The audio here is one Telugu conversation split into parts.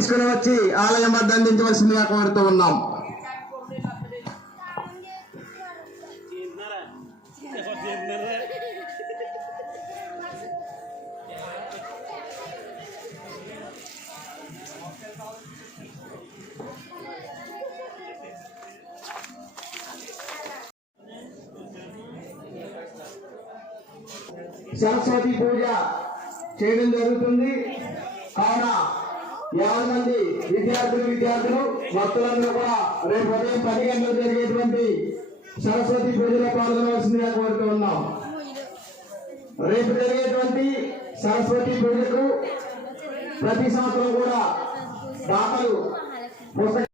తీసుకుని వచ్చి ఆలయం వద్ద అందించవలసిందిగా కోరుతూ ఉన్నాం. సరస్వతి పూజ చేయడం జరుగుతుంది. కావున 50 మంది విద్యార్థులు భక్తులందరూ కూడా రేపు ఉదయం 10 గంటలకు జరిగేటువంటి సరస్వతి పూజలో పాల్గొనవలసిందిగా కోరుతూ ఉన్నాం. రేపు జరిగేటువంటి సరస్వతి పూజకు ప్రతి సంవత్సరం కూడా దాతలు పుస్తక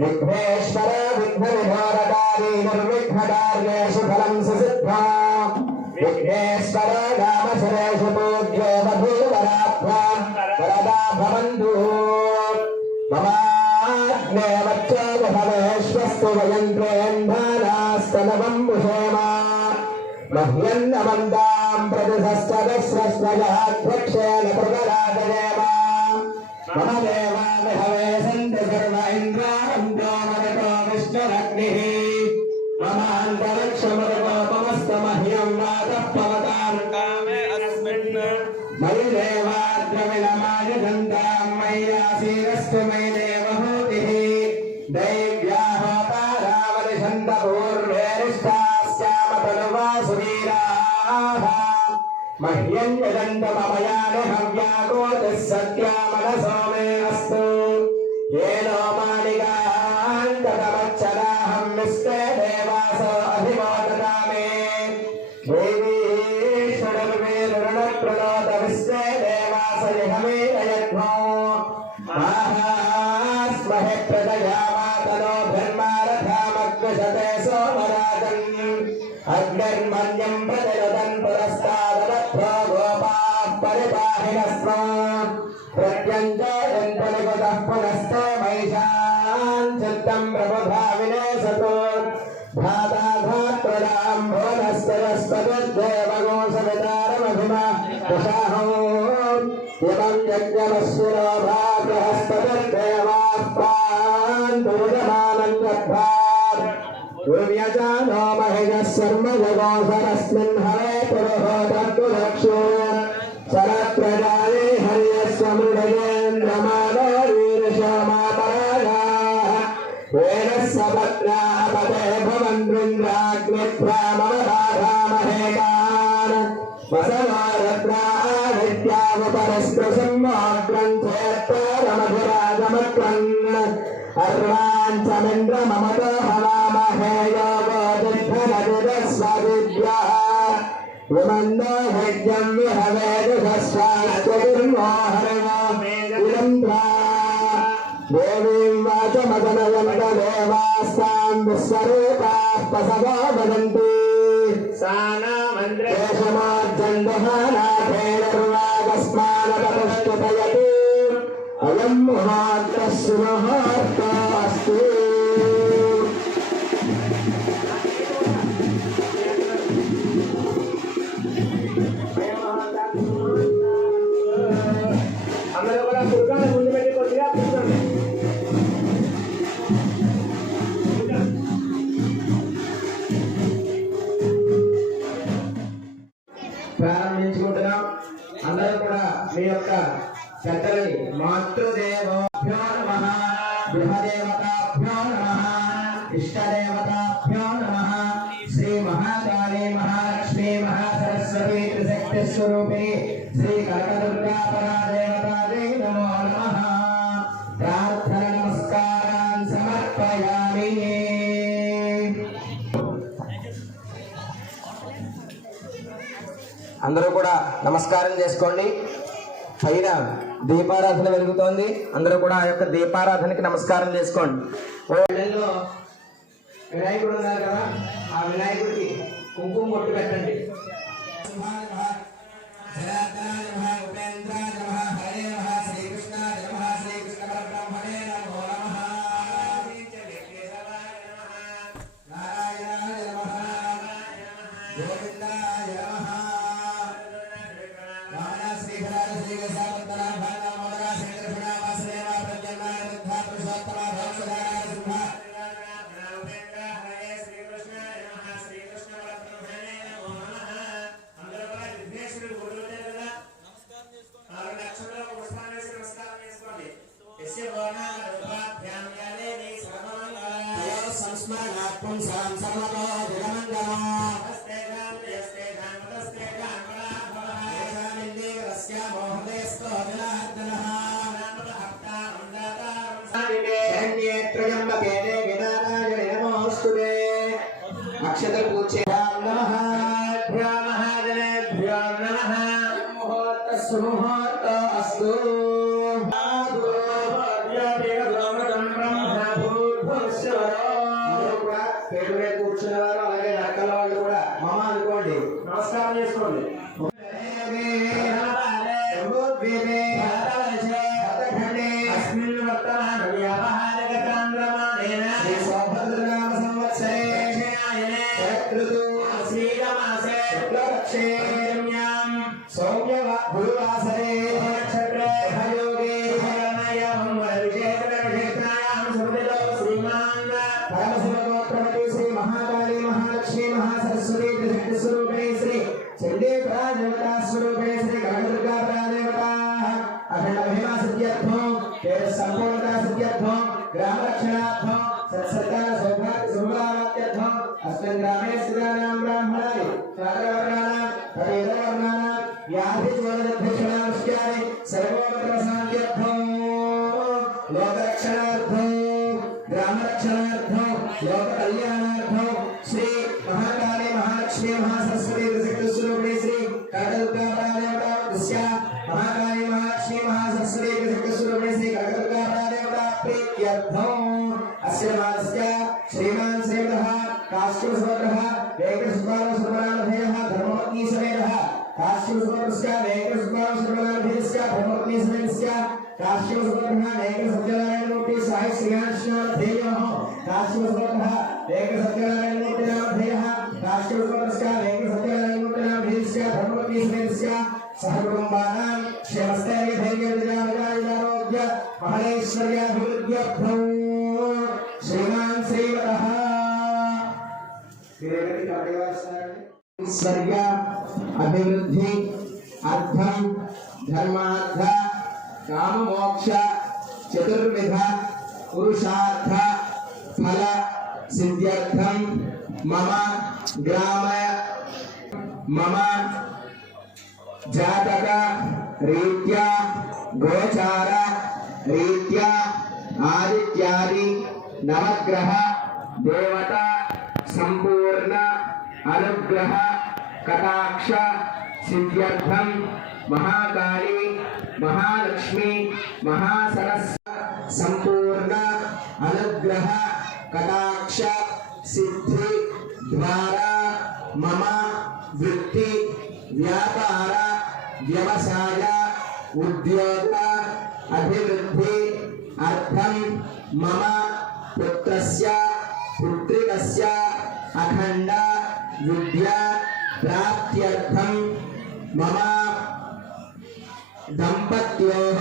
विघ्नेश्वर विघ्न विघोरकारी निर्विघ्नकार्येषु फलं सुसिद्धा विघ्नेश्वर रामसुरेषु पूज्यो वधूवराभ्यां वरदा भवन्तु ममाग्नेवच्चोभवेश्वस्तु वयन्त्रेन्धानास्तनवं पुषेम मह्यन्नवन्तां प्रतिसस्वदस्रस्वजाध्यक्षेण प्रतराजयेम मम देवामिहवे सन्ति सर्व इन्द्रावन्तो मरुतो विष्णुरग्निः ममान्तरिक्षमरुतोपमस्तमह्यं वातः पवतां कामे अस्मिन् मयि देवाद्रविणमायुधन्तां मय्यासीरस्तु मयि देवहूतिः दैव्याहोतारावरिषन्तपूर्वेरिष्टास्यामतनुवासुवीराः मह्यं यजन्तममयानि हव्याकोतिः सत्यामनसो मे अस्तु येनो मालिकान्ततमच्छदाहं विस्ते देवासो अधिमोदता मे देवीश्वरर्वेरुणप्रणोत विस्ते देवास यहमे यज्ञो माहास्महे प्रदयामातनो धर्मारथामग्निशते सोमराजन् अग्निर्मन्यं प्रतिरुदन् पुरस्तादवत्थो गोपाः परिपाहिनस्म प्रत्यञ्जयन्तनिगतः पुनस्ते महिषान् चित्तं प्रबुधाविनेशतु धाताधात्प्रदां भुवनस्तरस्पतिर्देवगोसवितारमधिमा कुशाहो इमं यज्ञमस्विनो बृहस्पतिर्देवाः पान्तु यजमानं यद्भात् दुर्यजानो महिजः सर्वजगोसरस्मिन् हवे पुरुहोदन्तु रक्षो सरप्रजाये हर्यस्व मृडयेन्द्रमानो वीरशोमापरागाः वेनः सपत्नापते भवन्त्रिन्द्राग्निभ्रामवधामहेतान् वसवारद्रादित्यावपरस्पृशम्माग्रन्थेत्तारमधुराजमक्रन् अर्वाञ्चमिन्द्रममतो हवामहे योगोदिद्धनदिरस्वदिभ्यः विमन्दो यज्ञं विहवेदुषस्वास्त्वतिर्मोहरणो इदन्त्वा देवीं वाचमदनयन्तदेवास्तां विश्वरूपाः पसवो वदन्ति सा नामन्द्रेशमाज्जन्दहानाथेनर्वागस्मानतपुष्टुतयति अयं मुहूर्तः सुमुहूर्तोऽस्तु ప్రారంభించుకుందాం. गृहदेवताभ्यो नमः इष्टदेवताभ्यो नमः श्री महाकाली महालक्ष्मी महासरस्वती त्रिशक्ति स्वरूपिणी श्री कनकदुर्गा परादेवतायै नमो नमः प्रार्थना नमस्कारान् समर्पयामि అందరూ కూడా నమస్కారం చేసుకోండి పైన దీపారాధన వెలుగుతోంది అందరూ కూడా ఆ యొక్క దీపారాధనకి నమస్కారం చేసుకోండి ఓళ్ళల్లో వినాయకుడు ఉన్నారు కదా ఆ వినాయకుడికి కుంకుమ బొట్టు పెట్టండి अक्षतल पूछे नमः महाजनेभ्यो नमः मुहूर्त सुमुहूर्त अस्तु నమస్కారం చేసుకోండి लोक कल्याणार्थं श्री महाकाली महालक्ष्मी महासरस्वती त्रिशक्ति स्वरूपिणी श्री कनकदुर्गा परादेवता तस्या महाकाली महालक्ष्मी महासरस्वती त्रिशक्ति स्वरूपिणी श्री कनकदुर्गा परादेवता प्रीत्यर्थं अस्य मासस्य श्रीमान् श्रीमतः काश्यपसुभद्रः वेंकटसुब्बालसुब्रह्मण्यः धर्मपत्नी समेतः काश्यपसुभद्रस्य वेंकटसुब्बालसुब्रह्मण्यस्य धर्मपत्नी समेतस्य काश्यपसुभद्रः वेंकटसत्यनारायणमूर्ति साई श्रीनाथेयः काश्यपसुभद्रः वेंकटसत्यनारायणमूर्तिनामधेयः काश्यपसुभद्रस्य वेंकटसत्यनारायणमूर्तिनामधेयस्य धर्मपत्नी समेतस्य सहकुटुम्बानां क्षेमस्थैर्यधैर्यविजयारोग्य महलेश्वर्याभिवृद्ध्यर्थं श्रीमान् श्रीमतः ऐश्वर्य अभिवृद्धि अर्थम धर्मार्थ काम मोक्ष चतुर्विध पुरुषार्थ फल सिद्ध्यर्थम मम ग्राम मम जातक रीत्या गोचार रीत्या आदित्यादि नवग्रह देवता संपूर्ण अनुग्रह कटाक्ष सिद्ध्यर्थम महाकाली महालक्ष्मी महासरस्वती संपूर्ण अनुग्रह कटाक्ष सिद्धि द्वारा मम वृत्ति व्यापार व्यवसाय उद्योग अभिवृद्धि अर्थम मम पुत्रस्य पुत्रिकस्य अखंड विद्या प्राप्त्यर्थं मम दंपत्योः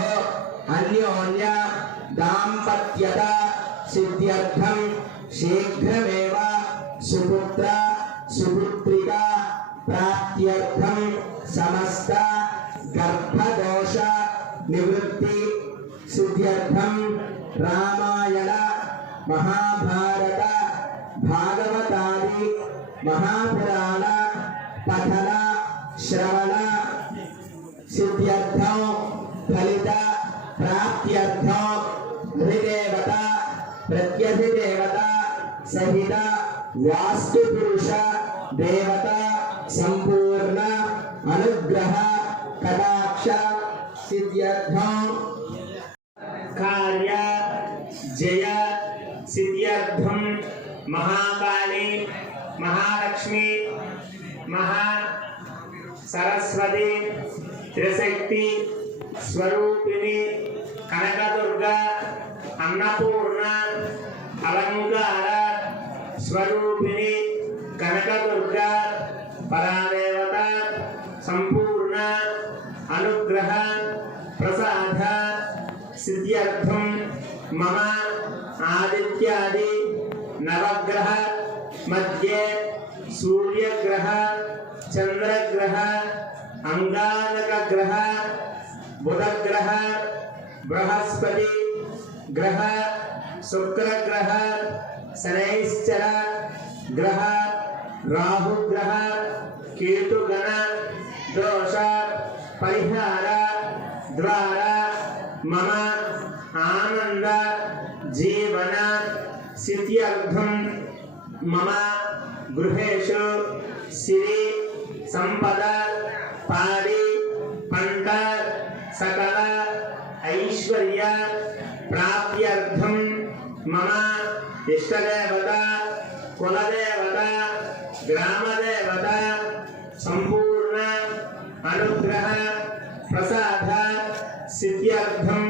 अन्योन्य दाम्पत्यता सिद्ध्यर्थं शीघ्रमेव सुपुत्र सुपुत्रिका प्राप्त्यर्थं समस्त गर्भदोष निवृत्ति सिद्ध्यर्थं रामाय రామాయణ మహాభారత భాగవతాది మహాపురాణ పఠన శ్రవణ సిద్ధ్యర్థం ఫలిత ప్రాప్త్యర్థం అధిదేవత ప్రత్యధిదేవత సహిత వాస్తు పురుష దేవత సంపూర్ణ అనుగ్రహ కటాక్ష సిద్ధ్యర్థం కార్య జయ సిద్ధ్యర్థం మహాకాళి మహాలక్ష్మి మహా సరస్వతి త్రిశక్తి స్వరూపిణి కనకదుర్గ అన్నపూర్ణ అలంకార స్వరూపిణి కనకదుర్గ పరాదేవత సంపూర్ణ అనుగ్రహ ప్రసాద సిద్ధ్యర్థం మమ ఆదిత్యాది నవగ్రహ మధ్యే సూర్యగ్రహ చంద్రగ్రహ అంగారక గ్రహ బుధగ్రహ బృహస్పతి గ్రహ శుక్రగ్రహ శనైశ్చర గ్రహ రాహుగ్రహ కేతుగణ దోష పరిహార ద్వారా మమ ఆనంద జీవన సిద్ధ్యర్థం మమ గృహేషు సిరి సంపద పాడి పంట సకల ఐశ్వర్య ప్రాప్త్యర్థం మమ ఇష్టదేవత కులదేవత గ్రామదేవత సంపూర్ణ అనుగ్రహ ప్రసాద సిద్ధ్యర్థం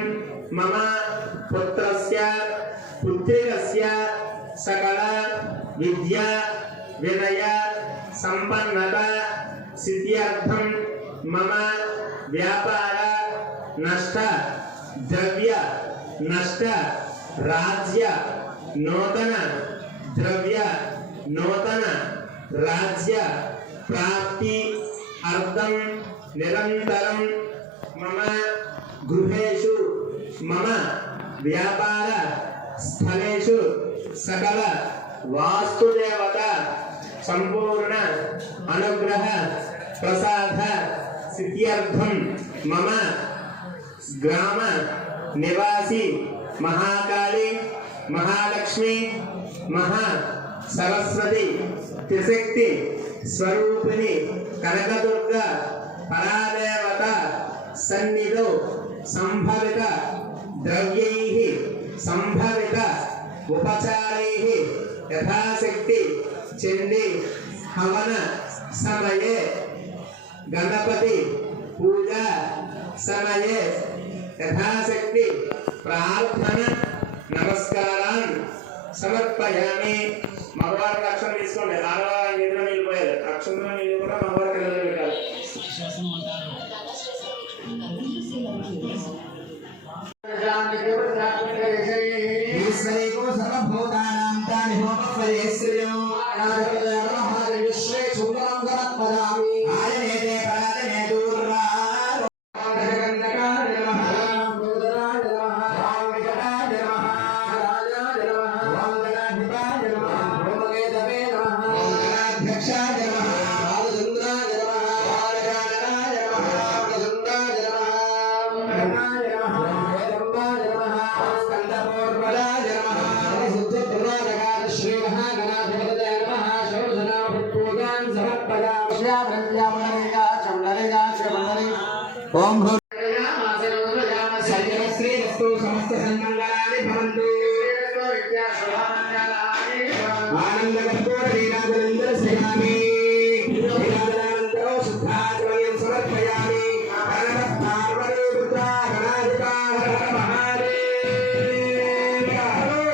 మమ పుత్రస్య పుత్రికస్య సకల విద్యా వినయ సంపన్నత సిద్ధ్యర్థం మమ వ్యాపార నష్ట ద్రవ్య నష్ట రాజ్య నూతన ద్రవ్య నూతన రాజ్య ప్రాప్తి అర్థం నిరంతరం మమ గృహేషు మమ వ్యాపార స్థలేషు సకల వాస్తుదేవత సంపూర్ణ అనుగ్రహ ప్రసాద సిద్ధ్యర్థం మమ గ్రామ నివాసి మహాకాళి మహాలక్ష్మి మహా సరస్వతి త్రిశక్తి స్వరూపిణి కనకదుర్గ పరాదేవత సన్నిధౌ సంభవిత ద్రవ్యైః సంభవిత ఉపచారైః యథాశక్తి చండీ హవన సమయే గణపతి పూజా సమయే యథాశక్తి ప్రార్థన నమస్కారాన్ సమర్పయామి. మగవారికి అక్షరం తీసుకోండి. ఆడవారి నిద్ర నిలిపోయారు. అక్షరం నీళ్ళు కూడా మగవారికి నిలబెట్టాలి. ఈశ్వరేకో సర్వభూతానాం తాని హోమఫలే శ్రేయో విశ్వే సుందరం గణపదామి ఆయనేతే పరాదనే దూర్రా ఓం శ్రీరస్తు సమస్త సన్మంగళాని భవంతు. ఆనందకర్పూర నీరాజనందర శ్రీయామి నీరాజనానందరో శుద్ధాచమయం సమర్పయామి. పార్వతీ పుత్ర గణాధిపా హర మహాదేవ.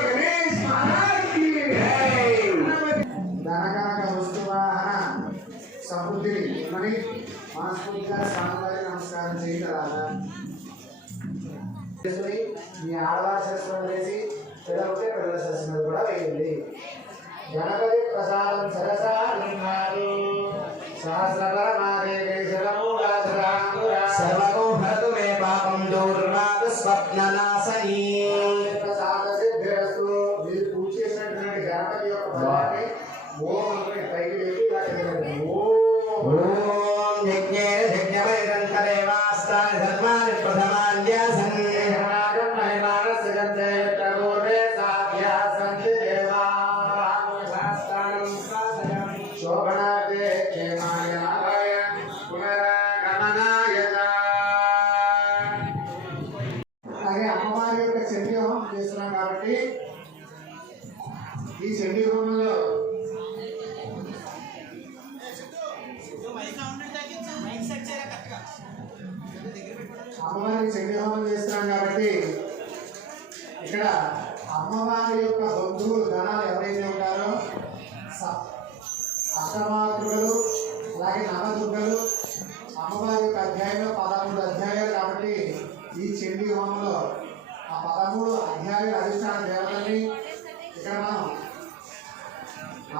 గణేష్ మహారాజ్ కి జై. ధనకనక వస్తువాహన సమృద్ధిని ఇవ్వమని మనస్ఫూర్తిగా స్వామివారి నమస్కారం చేయగలరా. మీ ఆడవారి శాస్త్రం వేసి పిల్లలకి పిల్లల శాస్త్రం కూడా వేయండి. గణపతి ప్రసాదం సరసా సర్వతో భరతు మే పాపం దూర్వాద స్వప్ననాశనీ. ప్రసాద సిద్ధిర పదాన్ని ఓం అంటే పైకి లేపి ఇలా కిందకి ఓం ఓం యజ్ఞే యజ్ఞమయదంతరేవాస్తాని ధర్మాని ప్రథమాన్యాసన్ ఏకనాగం మహిమానస్య గంధే తగోరే సాధ్యాసంతి దేవాస్తానం సాధయం శోభనాదే క్షేమాయ నారాయ పునరాగమనాయ అలాగే అమ్మవారి యొక్క చండీ హోమం చేస్తున్నాం కాబట్టి ఈ చండీ హోమంలో అమ్మవారికి చండీ హోమం చేస్తున్నాం కాబట్టి ఇక్కడ అమ్మవారి యొక్క బంధువులు గణాలు ఎవరైతే ఉంటారో అష్టమాతృకలు అలాగే నవదుర్గలు అమ్మవారి యొక్క అధ్యాయంలో 13 అధ్యాయాలు కాబట్టి ఈ చండీ హోమంలో ఆ 13 అధ్యాయుల అధిష్టాన దేవతల్ని ఇక్కడ మనం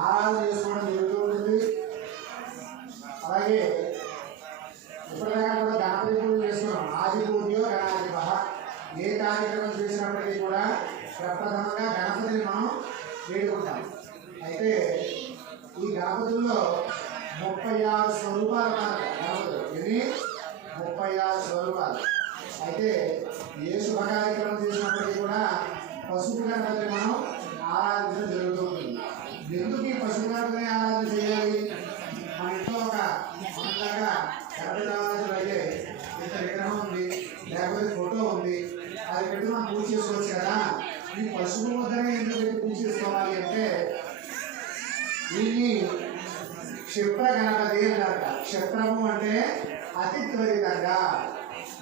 ఆరాధన చేసుకోవడం జరుగుతూ ఉంటుంది. అలాగే ఇప్పటిదాకా కూడా గణపతి పూజ చేసుకున్నాం. ఆది పూజలో గణాధిప ఏ కార్యక్రమం చేసినప్పటికీ కూడా ప్రప్రథమంగా గణపతిని మనం వేడుకుంటాం. అయితే ఈ గణపతుల్లో 36 స్వరూపాలు ఉన్నారు. గణపతులు ఎన్ని 36 స్వరూపాలు. అయితే ఏ శుభ కార్యక్రమం చేసినప్పటికీ కూడా పసుపు గణపతిని మనం ఆరాధించడం జరుగుతూ ఉంటుంది. ఎందుకు ఈ పసుపు గణపతిని ఆరాధన చేయాలి? మన ఇంట్లో ఒక అందంగా గణపతి ఆరాధన అయితే ఇంత విగ్రహం ఉంది, లేకపోతే ఫోటో ఉంది, అది పెట్టి మనం పూజ చేసుకోవచ్చు కదా. ఈ పసుపు ముద్దనే ఎందుకు పెట్టి పూజ చేసుకోవాలి అంటే దీన్ని క్షిప్ర గణపతి అంటారు. క్షిప్రము అంటే అతి త్వరితంగా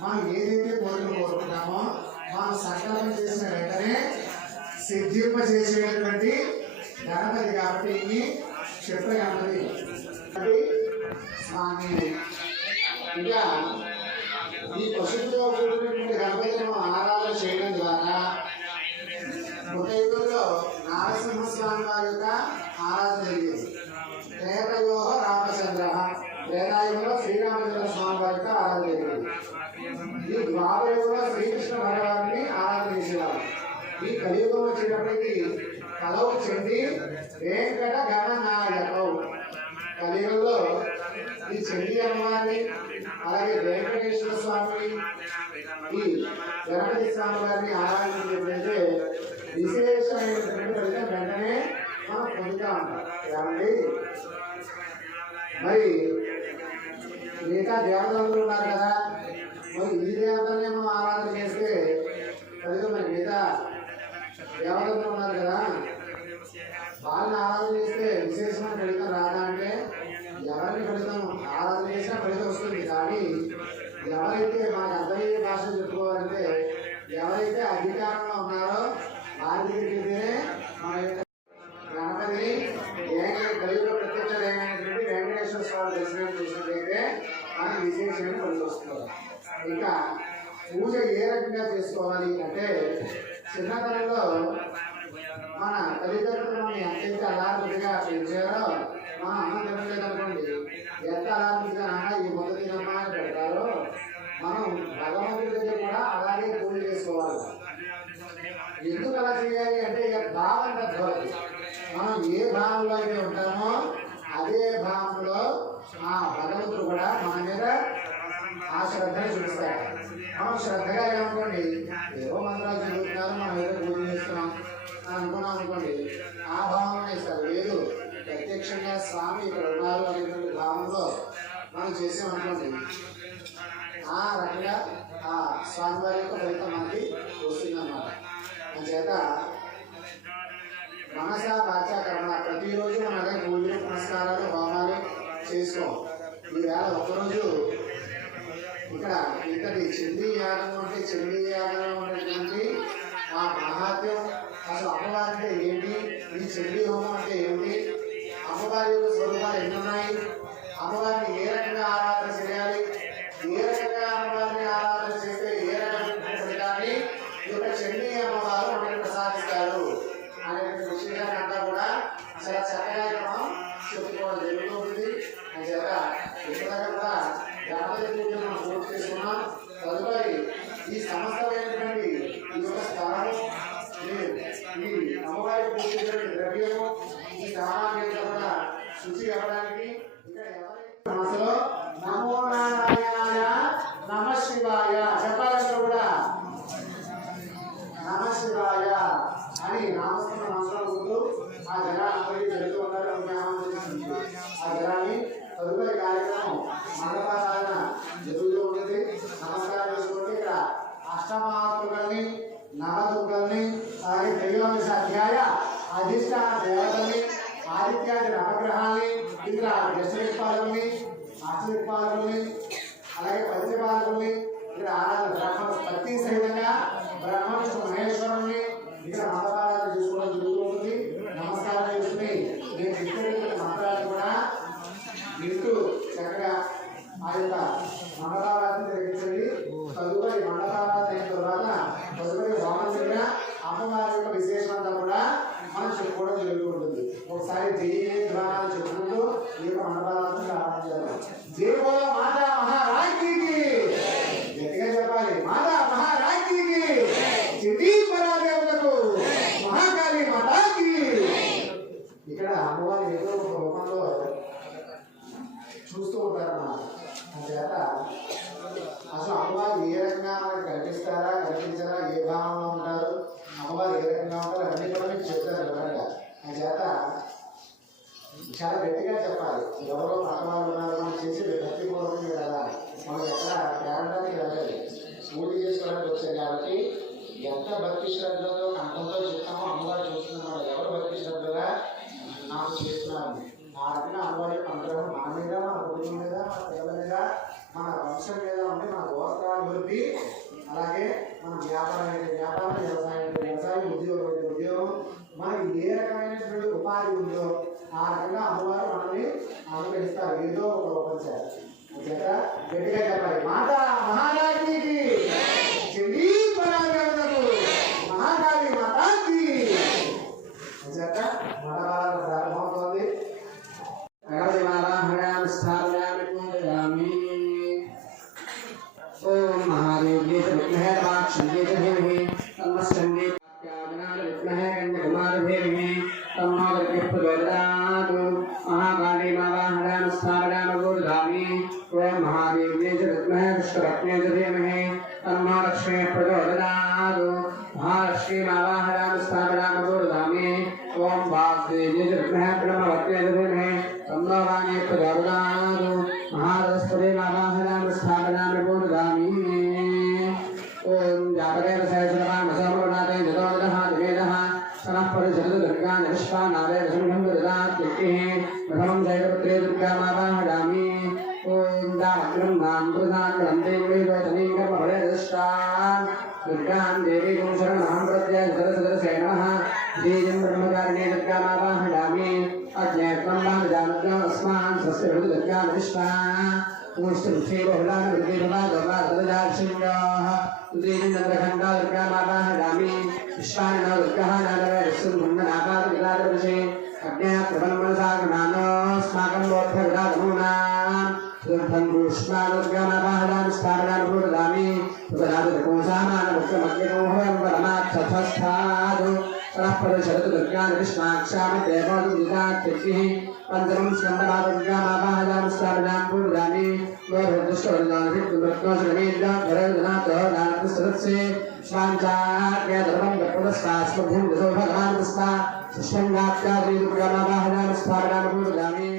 మనం ఏదైతే కోరికలు కోరుకుంటామో మనం సంకల్పం చేసిన వెంటనే సిద్ధింప చేసేటువంటి గణపతి కాబట్టి ఇది క్షిప్ర గణపతి. ఇంకా ఈ పశువుతో కూడినటువంటి గణపతిని మనం ఆరాధన చేయడం ద్వారా కృతయుగంలో నారసింహస్వామి వారి యొక్క ఆరాధన జరిగింది. త్రేతాయుగంలో రామచంద్ర, త్రేతాయుగంలో శ్రీరామచంద్ర స్వామి వారి యొక్క ఆరాధన జరిగింది. ఈ ద్వాపరయుగంలో శ్రీకృష్ణ భగవాన్ని ఆరాధన చేసేవారు. ఈ కలియుగం వచ్చేటప్పటికి కలవు చెంది వెంకట గణనాయకం. కలియుగంలో ఈ చండీ అమ్మవారిని అలాగే వెంకటేశ్వర స్వామిని ఈ గణపతి స్వామి వారిని ఆరాధించేటప్పుడైతే విశేషమైనటువంటి ఫలితం వెంటనే మనం పొందుతా ఉంటాం. ఏమండి మరి మిగతా దేవతలు ఉన్నారు కదా, మరి ఈ దేవతల్ని మనం ఆరాధన చేస్తే ఫలితం మరి మిగతా దేవతలు ఉన్నారు కదా వాళ్ళని ఆరాధన చేస్తే విశేషమైన ఫలితం రాదా అంటే ఎవరిని ఫలితం ఆరాధన చేసినా ఫలితం వస్తుంది. కానీ ఎవరైతే మనకు అర్థమయ్యే భాషలు చెప్పుకోవాలంటే ఎవరైతే అధికారంలో ఉన్నారో వారి దగ్గరికి మన గణపతిని కలియుగ ప్రత్యక్షమైనటువంటి వెంకటేశ్వర స్వామి దర్శనం చేసినట్లయితే మనకి విశేషమైన ఫలితం వస్తుంది. ఇంకా పూజ ఏ రకంగా చేసుకోవాలి అంటే చిన్నతనంలో మన తల్లిదండ్రులు మనం ఎంతైతే అలారంగా పెంచారో మనం అన్నం తినలేదు అనుకోండి, ఎంత అలారంగా నాన్న ఈ మొదటి తినమ్మా అని పెడతారో మనం భగవంతుడి దగ్గర కూడా అలాగే పూజ చేసుకోవాలి. ఎందుకు అలా చేయాలి అంటే ఇక భావం తగ్గవాలి. మనం ఏ భావంలో అయితే ఉంటామో అదే భావంలో ఆ భగవంతుడు కూడా మన మీద ఆ శ్రద్ధను చూపిస్తాడు. మనం శ్రద్ధగా ఏమనుకోండి ఏవో మంత్రాలు చదువుతున్నారు, మనం ఏదో పూజ చేస్తున్నాం అనుకున్నాం అనుకోండి, ఆ భావన ఇస్తారు. లేదు ప్రత్యక్షంగా స్వామి ఇక్కడ ఉన్నారు అనేటువంటి భావంలో మనం చేసామనుకోండి, ఆ రకంగా ఆ స్వామి వారి యొక్క ఫలితం మనకి వస్తుందన్నమాట. అందుచేత మనస వాచ కర్మ ప్రతిరోజు మన దగ్గర పూజలు పునస్కారాలు హోమాలు చేసుకో. ఈవేళ ఒక్కరోజు ఇక్కడ ఇంతటి చండీ యాగం అంటే చండీ యాగంలో ఉన్నటువంటి ఆ మహాత్యం, అసలు అమ్మవారి అంటే ఏంటి, ఈ చండీ హోమం అంటే ఏమిటి, అమ్మవారి యొక్క స్వరూపాలు ఎన్ని ఉన్నాయి, అమ్మవారిని ఏ రకంగా ఆరాధన చేయాలి, ఏ రకంగా అమ్మవారిని ఆరాధన చేస్తే ఏ రకమైన ఫలితాన్ని ఈ యొక్క చండీ అమ్మవారు మనకి ప్రసాదిస్తారు అనే విషయాన్ని అంతా కూడా చాలా చక్కగా మనం చెప్పుకోవడం జరుగుతుంది. అందుచేత ఇప్పటిదాకా కూడా గణపతి పూజను మనం పూర్తి చేసుకున్నాం. తదుపరి ఈ సమస్తమైనటువంటి ఈ యొక్క స్థలము, ఈ అమ్మవారి పూజ ద్రవ్యము, ఈ శుచి అవ్వడానికి ఇక్కడ ఎవరైతే మనసులో నమో నారాయణాయ నమ శివాయ చెప్పాలంటే కూడా నమ శివాయ అని నామస్మరణ మనసులో ఉంటూ ఆ జనాలందరికీ జరుగుతూ ఉంటారు. ఆ జనాన్ని తదుపరి కార్యక్రమం మండపారాధన జరుగుతూ ఉంటుంది. నమస్కారం చేసుకోండి. ఇక్కడ అష్టమాతృకల్ని నవదుర్గల్ని అలాగే త్రయోదశ అధ్యాయ అధిష్టాన దేవతల్ని ఆదిత్యాది నవగ్రహాల్ని ఇక్కడ దశదిక్పాలకుల్ని అష్టదిక్పాలకుల్ని అలాగే పంచపాలకుల్ని ఇక్కడ ఆరాధన బ్రహ్మ పత్తి సహితంగా బ్రహ్మ విష్ణు మహేశ్వరుల్ని ఇక్కడ మండపారాధన చేసుకోవడం జరుగుతూ ఉంటుంది. నమస్కారం చేసుకుని నేను చెప్పినటువంటి మంత్రాలు కూడా వింటూ చక్కగా ఆ యొక్క మండపారాధన జరిగించండి. తదుపరి మండపారాధన అయిన తర్వాత తదుపరి హోమం దగ్గర అమ్మవారి యొక్క విశేషమంతా కూడా మనం చెప్పుకోవడం జరుగుతూ ఉంటుంది. ఒకసారి జయ ధ్వానాలు చెప్పుకుంటూ ఈ యొక్క మండపారాధన ఆరంభించాలి. జయ బోలో మాతా మహారాజ్కి గట్టిగా చెప్పాలి. మాతా మహారాజ్కి చిటి పరాదేవతకు మహాకాళి మాతాకి. ఇక్కడ అమ్మవారి ఏదో ఒక రూపంలో చూస్తూ ఉంటారన్నమాట. అందుచేత అసలు అమ్మవారు ఏ రకంగా మనకు కనిపిస్తారా కనిపించారా ఏ భావంలో ఉంటారు అమ్మవారు ఏ రకంగా ఉంటారు అన్ని కూడా మీకు చెప్తారు వివరంగా. అందుచేత చాలా గట్టిగా చెప్పాలి. ఎవరో పక్కవాళ్ళు ఉన్నారు మనం చేసి భక్తిపూర్వకంగా వెళ్ళాలి. మనం ఎక్కడ పేరడానికి వెళ్ళాలి, పూజ చేసుకోవడానికి వచ్చాం కాబట్టి ఎంత భక్తి శ్రద్ధతో కంఠంతో చెప్తామో అమ్మవారు చూస్తున్నాం. ఎవరు భక్తి శ్రద్ధగా నాకు చేస్తున్నారు ఆ రకంగా అమ్మవారి అనుగ్రహం మన మీద, మన కుటుంబం మీద, మన పిల్లల మీద, మన వంశం మీద ఉండి మన గోత్రాభివృద్ధి, అలాగే మన వ్యాపారం అయితే వ్యాపారం, వ్యవసాయం అయితే వ్యవసాయం, ఉద్యోగం అయితే ఉద్యోగం, మనకి ఏ రకమైనటువంటి ఉపాధి ఉందో ఆ రకంగా అమ్మవారు మనల్ని అనుగ్రహిస్తారు. ఏదో ఒక రూపంచారు. అంచేత గట్టిగా చెప్పాలి. మాతా మహారాజ్కి చెల్లి పరాదేవతకు మహాకాళి మాతాకి. అంచేత మండపాలను ప్రారంభమవుతోంది. ఓం మహాదేవ్యే విద్మహే వాక్షిణ్యే ధీమహి తన్నశ్చందే త్యాగనాయ విద్మహే కన్యకుమారధీమహి తన్నో దుర్గే ప్రచోదయాత్. మహాకాళీ మావాహనామి స్థాపయామి గోధామి. ఓం మహాదేవ్యే విద్మహే విష్ణుపత్న్యే ధీమహి తన్నో లక్ష్మీ ప్రచోదయాత్. మహాలక్ష్మీ మావాహనామి స్థాపయామి గోధామి. ఓం వాగ్దేవ్యే విద్మహే బ్రహ్మవత్యే ధీమహి తన్నో వాణీ ప్రచోదయాత్. మహాసరస్వతీ మావాహనామి స్థాపయామి గోధామి. ఓం జాతవేద సహస్రనామసమోనాదే జతోదః దివేదః సనః పరిశుద్ధ దుర్గా నిష్పానాదే దశమిహం దదాత్యక్తి. ప్రథమం జైవపుత్రే దుర్గా మావాహయామి. ఓం దామగ్రం నాం ప్రధానం దేవీ లోచనీ కర్మ ఫలే దృష్టాన్ దుర్గాం దేవీం శరణం ప్రత్యయ సరసదర్శే నమః. బీజం బ్రహ్మకారిణే దుర్గా మావాహయామి. అజ్ఞాత్వం వామజానజ్ఞం అస్మాన్ స్వస్య దుర్గా నిష్పా मुष्टिमुखे बहुलान विद्येभवा गवा तदजाक्षिण्योः उदीनन्द्रखण्डा दुर्गा मावाहयामि. विश्वानिनो दुर्गः नानवे विष्णुर्मुन्ननापादविदादृशे अज्ञात् प्रबन्मनसागमानोऽस्माकं बोद्धविदातमूनाम् सुदर्थं दूष्मान् दुर्गा मावाहयामि. स्थापयामि पूर्वदामि उपदातुकोशामानमुख्यमग्निमोहं परमार्थस्थादु सरःपरिशरतु दुर्गा निष्णाक्षामि देवोदुदितात्यक्तिः. पंचमं स्कंदना दुर्गा मावाहयामि. स्थापयामि पूर्वदामि ोर्धुष्टवर्धानिर्गुणरत्नोषणमेन्द्राभरणनाथोदानप्रस्तुतस्य स्वाञ्चाज्ञाधर्मं गपुरस्तास्मभ्यं दशो भगवानस्ता सुष्ठङ्गात्यादि दुर्गा मावाहयामि. स्थापयामि पूर्वदामि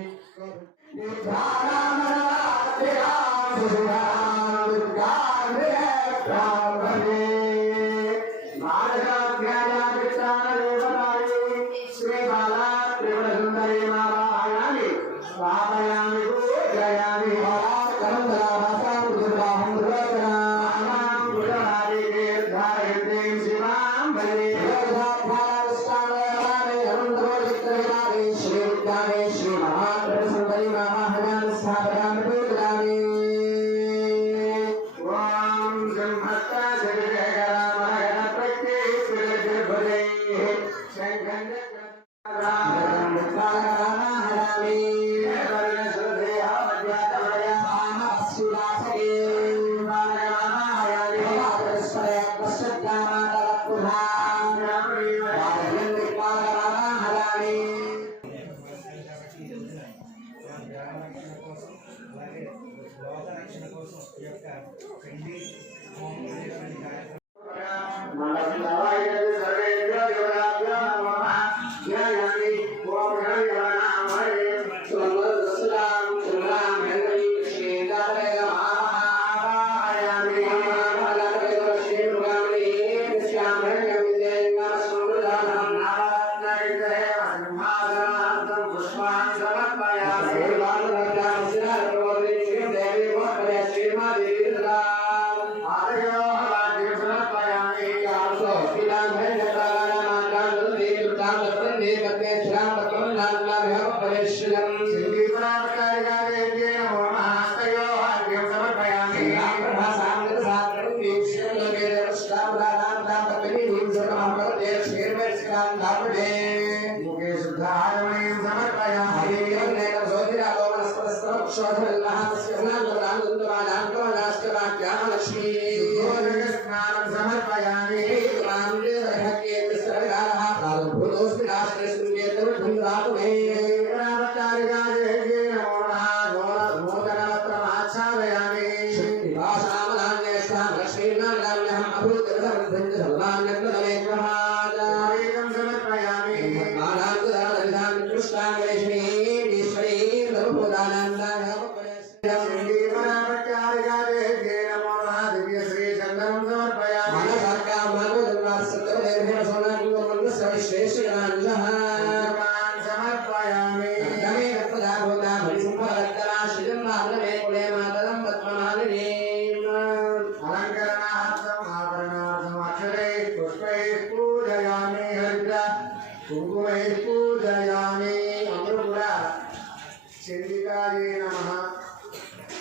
చండికాయే నమః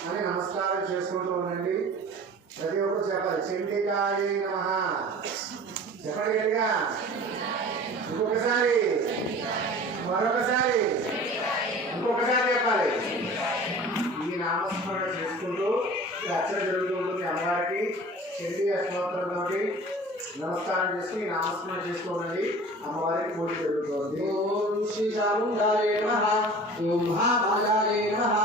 అని నమస్కారం చేసుకుంటూ ఉండండి. ప్రతి ఒక్కరు చెప్పాలి చండికాయే నమః. చెప్పండి గట్టిగా. ఇంకొకసారి, మరొకసారి, ఇంకొకసారి చెప్పాలి. ఈ నామస్మరణ చేసుకుంటూ అర్చన జరుగుతూ ఉంటుంది. అమ్మవారికి చండీ స్తోత్రంతో నమస్కారం చేసుకుని నామస్మరణ చేసుకోండి. అమ్మవారికి పూజ జరుగుతుంది. ఓం శ్రీ చాముండాయ నమః, ఓం మహామాయాయ నమః,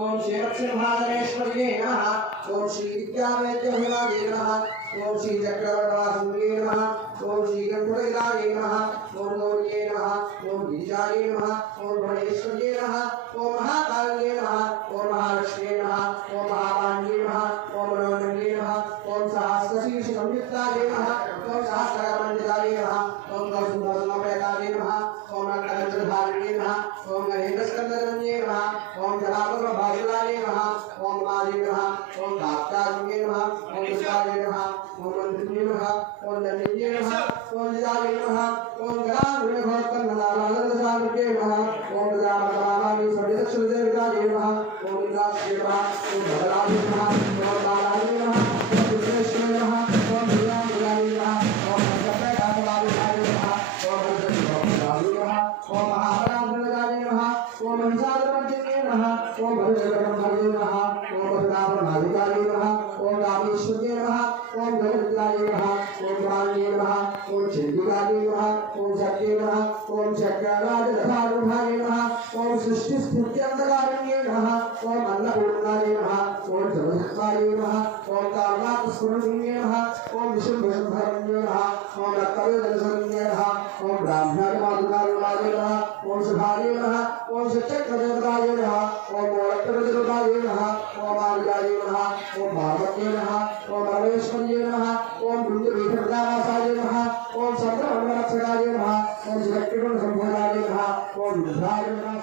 ఓం శ్రీ లక్ష్మీమహాధరేశ్వర్యే నమః, ఓం శ్రీ విద్యావేద్యమహిమాయ నమః, ఓం శ్రీ చక్రవర్తవాసుదే నమః, ఓం శ్రీ గణపతిదాయ నమః, ఓం గౌర్యే నమః, ఓం గిరిజాయ నమః, ఓం భువనేశ్వర్యే నమః, ఓం మహాకాళ్యే నమః, ఓం మహాలక్ష్మ్యే నమః, ఓం మహావాణ్యే నమః, ఓం మనోన్మయే నమః, ఓం సహస్రశీర్ష సంయుక్తాయ నమః, ఓం సహస్రకరమండితాయ నమః, ఓం గౌసుందరసమపేతాయ నమః, ఓం నక్కదంచధారిణే నమః, ఓం మహేంద్రస్కందరన్యే నమః, ఓం జలాపభాషిలాయ నమః, ఓం మాదే నమః, ఓం దాప్తారుణ్యే నమః, ఓం దుష్టాయ నమః, ఓం మంత్రిణ్యే నమః, ఓం దండిన్యే నమః, ఓం జిదాయ నమః, ఓం గణాగుణభోత్కన్నదానందసాగర్యే నమః, ఓం గజామకరామాని సర్వదక్షిణదేవితాయ నమః, ఓం విలాస్యే నమః, ఓం భద్రాయ నమః, ఓం బాలాయ నమః, ఓం విఘ్నేశ్వరాయ నమః, ఓం శ్రీరామపురాయ నమః, ఓం పంచప్రకాశవాదితాయ నమః, ఓం పంచప్రకాశవాదితాయ నమః, ఓం మహాపరాధనదాయ నమః, ఓం హంసాధనమర్జనే నమః, ఓం భద్రకరంభర్జే నమః, ఓం భద్రాపరమాధికాయ నమః, ఓం రామేశ్వర్యే నమః, ఓం గణపతిదాయ నమః, ఓం ప్రాణ్యే నమః, ఓం చండికాయ నమః, ఓం శక్తే నమః, ఓం చక్రరాజరథారూఢాయ నమః, ఓం సృష్టిస్థిత్యంతకారిణ్యే నమః, ఓం అన్నపూర్ణాయ నమః, ఓం జగద్ధాయ నమః, ఓం కామనాథస్వరూపిణ్యే నమః, ఓం విశుద్ధశుద్ధరణ్యే నమః, ఓం రక్తవేదనశరణ్యే నమః, ఓం బ్రాహ్మణమాతృకారుణాయ నమః, ఓం శుభాయ నమః, ఓం సత్యక్రదేవతాయ నమః, ఓం మూలక్రదేవతాయ నమః, ఓం ఆర్యాయ నమః, ఓం భాగవతే నమః, ఓం పరమేశ్వర్యే నమః, ఓం బృందవేషప్రదావాసాయ నమః, ఓం సర్వమంగళరక్షకాయ నమః, ఓం శక్తిగుణ సంభూతాయ నమః, ఓం రుద్రాయ నమః.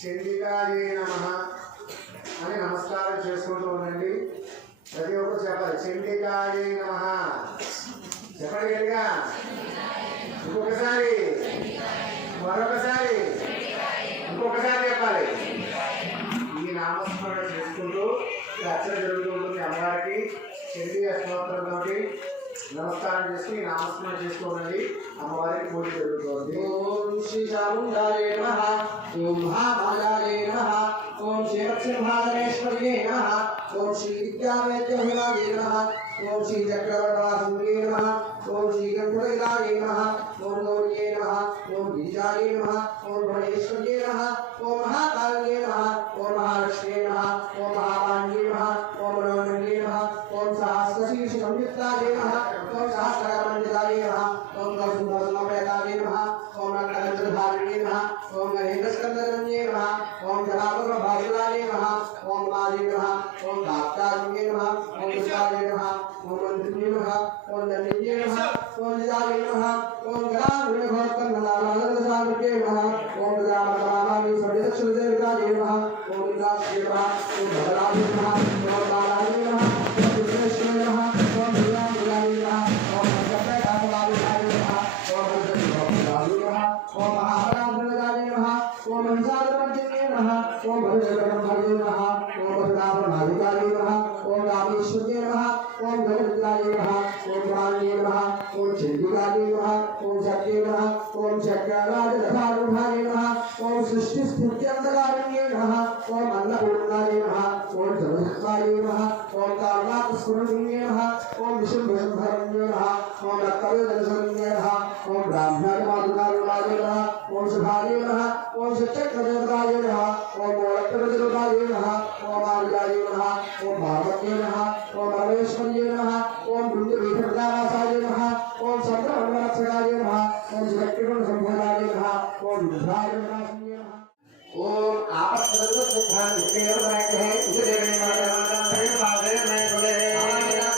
చండికాయే నమః అని నమస్కారం చేసుకుంటూ ఉండండి. ప్రతి ఒక్కరు చెప్పాలి చండికాయే నమః. చెప్పండి గట్టిగా. ఇంకొకసారి, మరొకసారి, ఇంకొకసారి చెప్పాలి. ఈ నామస్మరణ చేసుకుంటూ అర్చన జరుగుతూ ఉంటుంది. అమ్మవారికి చండీ స్తోత్రంతో నమస్కారం చేసుకుని నామస్మరణ చేసుకోండి. అమ్మవారికి పూజ జరుగుతుంది. ఓం శ్రీ చాముండాయ నమః, ఓం మహామాయాయ నమః, ఓం శ్రీ లక్ష్మీమహాధరేశ్వర్యే నమః, ఓం శ్రీ విద్యావేద్యమహిమాయ నమః, ఓం శ్రీ చక్రవర్తవాసుదే నమః, ఓం శ్రీ గణపతిదాయ నమః, ఓం గౌర్యే నమః, ఓం గిరిజాయ నమః, ఓం భువనేశ్వర్యే నమః, ఓం మహాకాళ్యే నమః, ఓం మహాలక్ష్మ్యే నమః, ఓం మహావాణ్యే నమః, ఓం మనోన్మయే నమః, ఓం సహస్రశీర్ష సంయుక్తాయ నమః, ఓం సహస్రకరమండితాయ నమః, ఓం గౌసుందరసమపేతాయ నమః, ఓం నక్కదంచధారిణే నమః, ఓం మహేంద్రస్కందరన్యే ओम जनाब भागीलाले नमः ओम माली नमः ओम दाताले नमः ओम विशाले नमः ओम मंत्री नमः ओम नंदी नमः ओम जिलाले नमः ओम गणाम भगवतन नारायण सामके नमः ओम गणाम सर्वदक्षिण देवताले नमः ओम विलासे नमः ओम भगवान नमः ओम नारायण नमः ओम विष्णु नमः ओम विलास विलाले नमः ओम कपड़े कामलाले नमः ओम भगवान नमः ओम महाराज नमः ओम अंसारपंचे नमः ओम भगवान नमः ओम भगवान नादिकाले नमः ओम रामेश्वरे नमः ओम गणपतिलाले नमः ओम रामे नमः ओम चंडिकाले नमः ओम शक्ति नमः ओम चक्रराज दशारूढाले नमः ओम सृष्टि स्थिति अंधकारण्ये नमः ओम अन्नपूर्णाले नमः ओम जगन्नाथाले नमः ओम कामनाथ स्मरण्ये नमः ओम विष्णुभरण्ये नमः ओम रक्तवे दर्शन्ये नमः ओम ब्राह्मण मातुकारुणाले नमः ओम सुभाले नमः ओम सच्चक्रदेवताले नमः ओम मोलक्रदेवताले नमः ओम आर्याले नमः ओम भागवते नमः ओम परमेश्वर्ये नमः ओम बुद्धिविप्रदासाले नमः ओम संक्रमणरक्षकाले नमः ओम जगत्कुल संभवाले नमः ओम विद्याय नमः ओम आपत्तिदुःखान विदेवनायक है इसे देवे माता माता मैं बोले नाना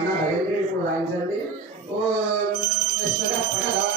भगवान को राइंचंडी ओम निष्ठा प्रकाश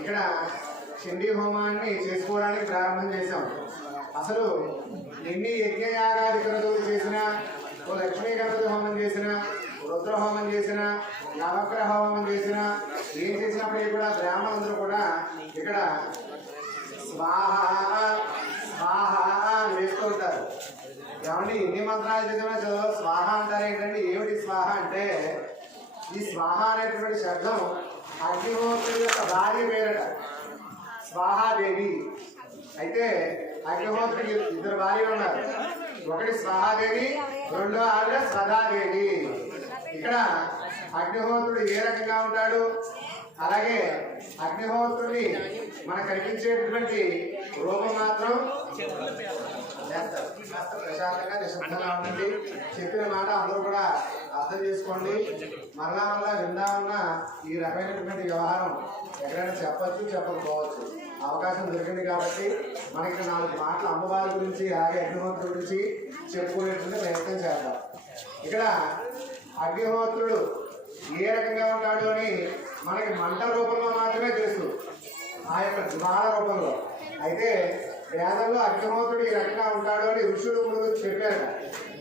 ఇక్కడ చండీ హోమాన్ని చేసుకోవడానికి ప్రారంభం చేశాం. అసలు ఎన్ని యజ్ఞయాగాది క్రతువులు చేసినా, ఓ లక్ష్మీ గణపతి హోమం చేసినా, రుద్ర హోమం చేసినా, నవగ్రహ హోమం చేసినా, ఏం చేసినప్పటికీ కూడా బ్రాహ్మణులందరూ కూడా ఇక్కడ స్వాహ స్వాహ అని వేస్తూ ఉంటారు. ఏమంటే ఎన్ని మంత్రాలు చదివినా చదువు స్వాహ అంటారు ఏంటంటే ఏమిటి స్వాహ అంటే, ఈ స్వాహ అనేటువంటి శబ్దం అగ్నిహోత్రుడి యొక్క భార్య పేరట స్వాహాదేవి. అయితే అగ్నిహోత్రుడికి ఇద్దరు భార్యలు ఉన్నారు. ఒకటి స్వాహాదేవి, రెండో ఆవిడ స్వధాదేవి. ఇక్కడ అగ్నిహోత్రుడు ఏ రకంగా ఉంటాడు, అలాగే అగ్నిహోత్రుడిని మనకు కనిపించేటటువంటి రూపం మాత్రం ప్రశాంతంగా నిశ్శబ్దంగా ఉండండి. చెప్పిన మాట అందరూ కూడా అర్థం చేసుకోండి. మరలా విందామన్నా ఈ రకమైనటువంటి వ్యవహారం ఎక్కడైనా చెప్పచ్చు, చెప్పకపోవచ్చు. అవకాశం దొరికింది కాబట్టి మనకి 4 మాటలు అమ్మవారి గురించి, అలాగే అగ్నిహోత్రుడి గురించి చెప్పుకునేటువంటి ప్రయత్నం చేద్దాం. ఇక్కడ అగ్నిహోత్రుడు ఏ రకంగా ఉంటాడు అని మనకి మంట రూపంలో మాత్రమే తెలుసు, ఆ యొక్క జ్వాల రూపంలో. అయితే వేదంలో అగ్నిహోత్రుడు ఈ రకంగా ఉంటాడు అని ఋషులు ముందు చెప్పారు.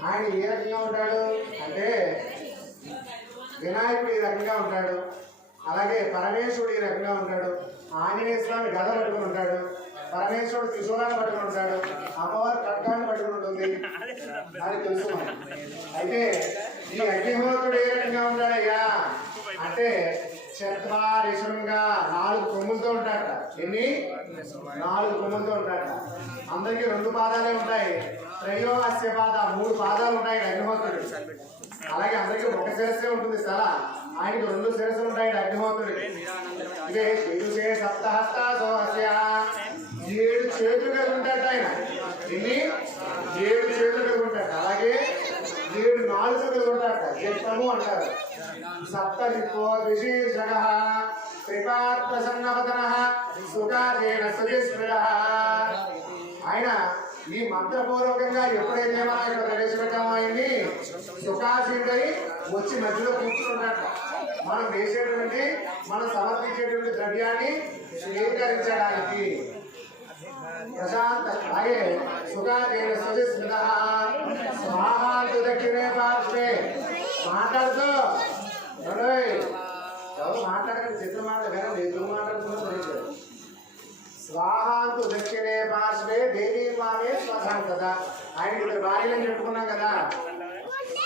ఆయన ఏ రకంగా ఉంటాడు అంటే, వినాయకుడు ఈ రకంగా ఉంటాడు, అలాగే పరమేశ్వరుడు ఈ రకంగా ఉంటాడు, ఆంజనేయ స్వామి గద పట్టుకుని ఉంటాడు, పరమేశ్వరుడు త్రిశూలాన్ని పట్టుకుని ఉంటాడు, అమ్మవారు ఖడ్గాన్ని పట్టుకుని ఉంటుంది అని తెలుసు. అయితే ఈ అగ్నిహోత్రుడు ఏ రకంగా ఉంటాడయ్యా అంటే, చత్వారిశృంగా 4 కొమ్ములతో ఉంటాడట. ఎన్ని? 4 కొమ్ములతో ఉంటాడట. అందరికీ 2 పాదాలే ఉంటాయి. త్రయోహాస్య పాద 3 పాదాలు ఉంటాయి అగ్నిహోత్రుడు. అలాగే అందరికీ 1 శిరస్సే ఉంటుంది. సలా ఆయనకి 2 శిరస్సులు ఉంటాయి అగ్నిహోత్రుడికి. ఇదే శిరుషే సప్తహస్తాసోహస్య 7 చేతులు కలిగి ఉంటాడు ఆయన. ఎన్ని? 7 చేతులు కలిగి ఉంటాడు. అలాగే 7 నాలుకలు కలిగి ఉంటాడట. జట్టము అంటారు. సప్త విశేషణ త్రిపాత్ ప్రసన్నవదన సుఖాదేన సుఖస్మృత. ఆయన ఈ మంత్రపూర్వకంగా ఎప్పుడైతే మనం ఇక్కడ ప్రవేశపెట్టామో ఆయన్ని సుఖాసీనుడై వచ్చి మధ్యలో కూర్చుంటాడు. మనం వేసేటువంటి, మనం సమర్పించేటువంటి ద్రవ్యాన్ని స్వీకరించడానికి ప్రశాంత అలాగే సుఖాదేన స్మృత స్వాహాంతు దక్షిణే పార్శ్వే మాట్లాడుతూ ఎవరు మాట్లాడకండి చిత్ర మాట్లాడగానే ఎదురు మాట్లాడుతున్నారు స్వాహాంతు దక్షిణే పార్శ్వే దేవీ మామే స్వశాంతత ఆయన ఇద్దరు భార్యలను చెప్పుకున్నాం కదా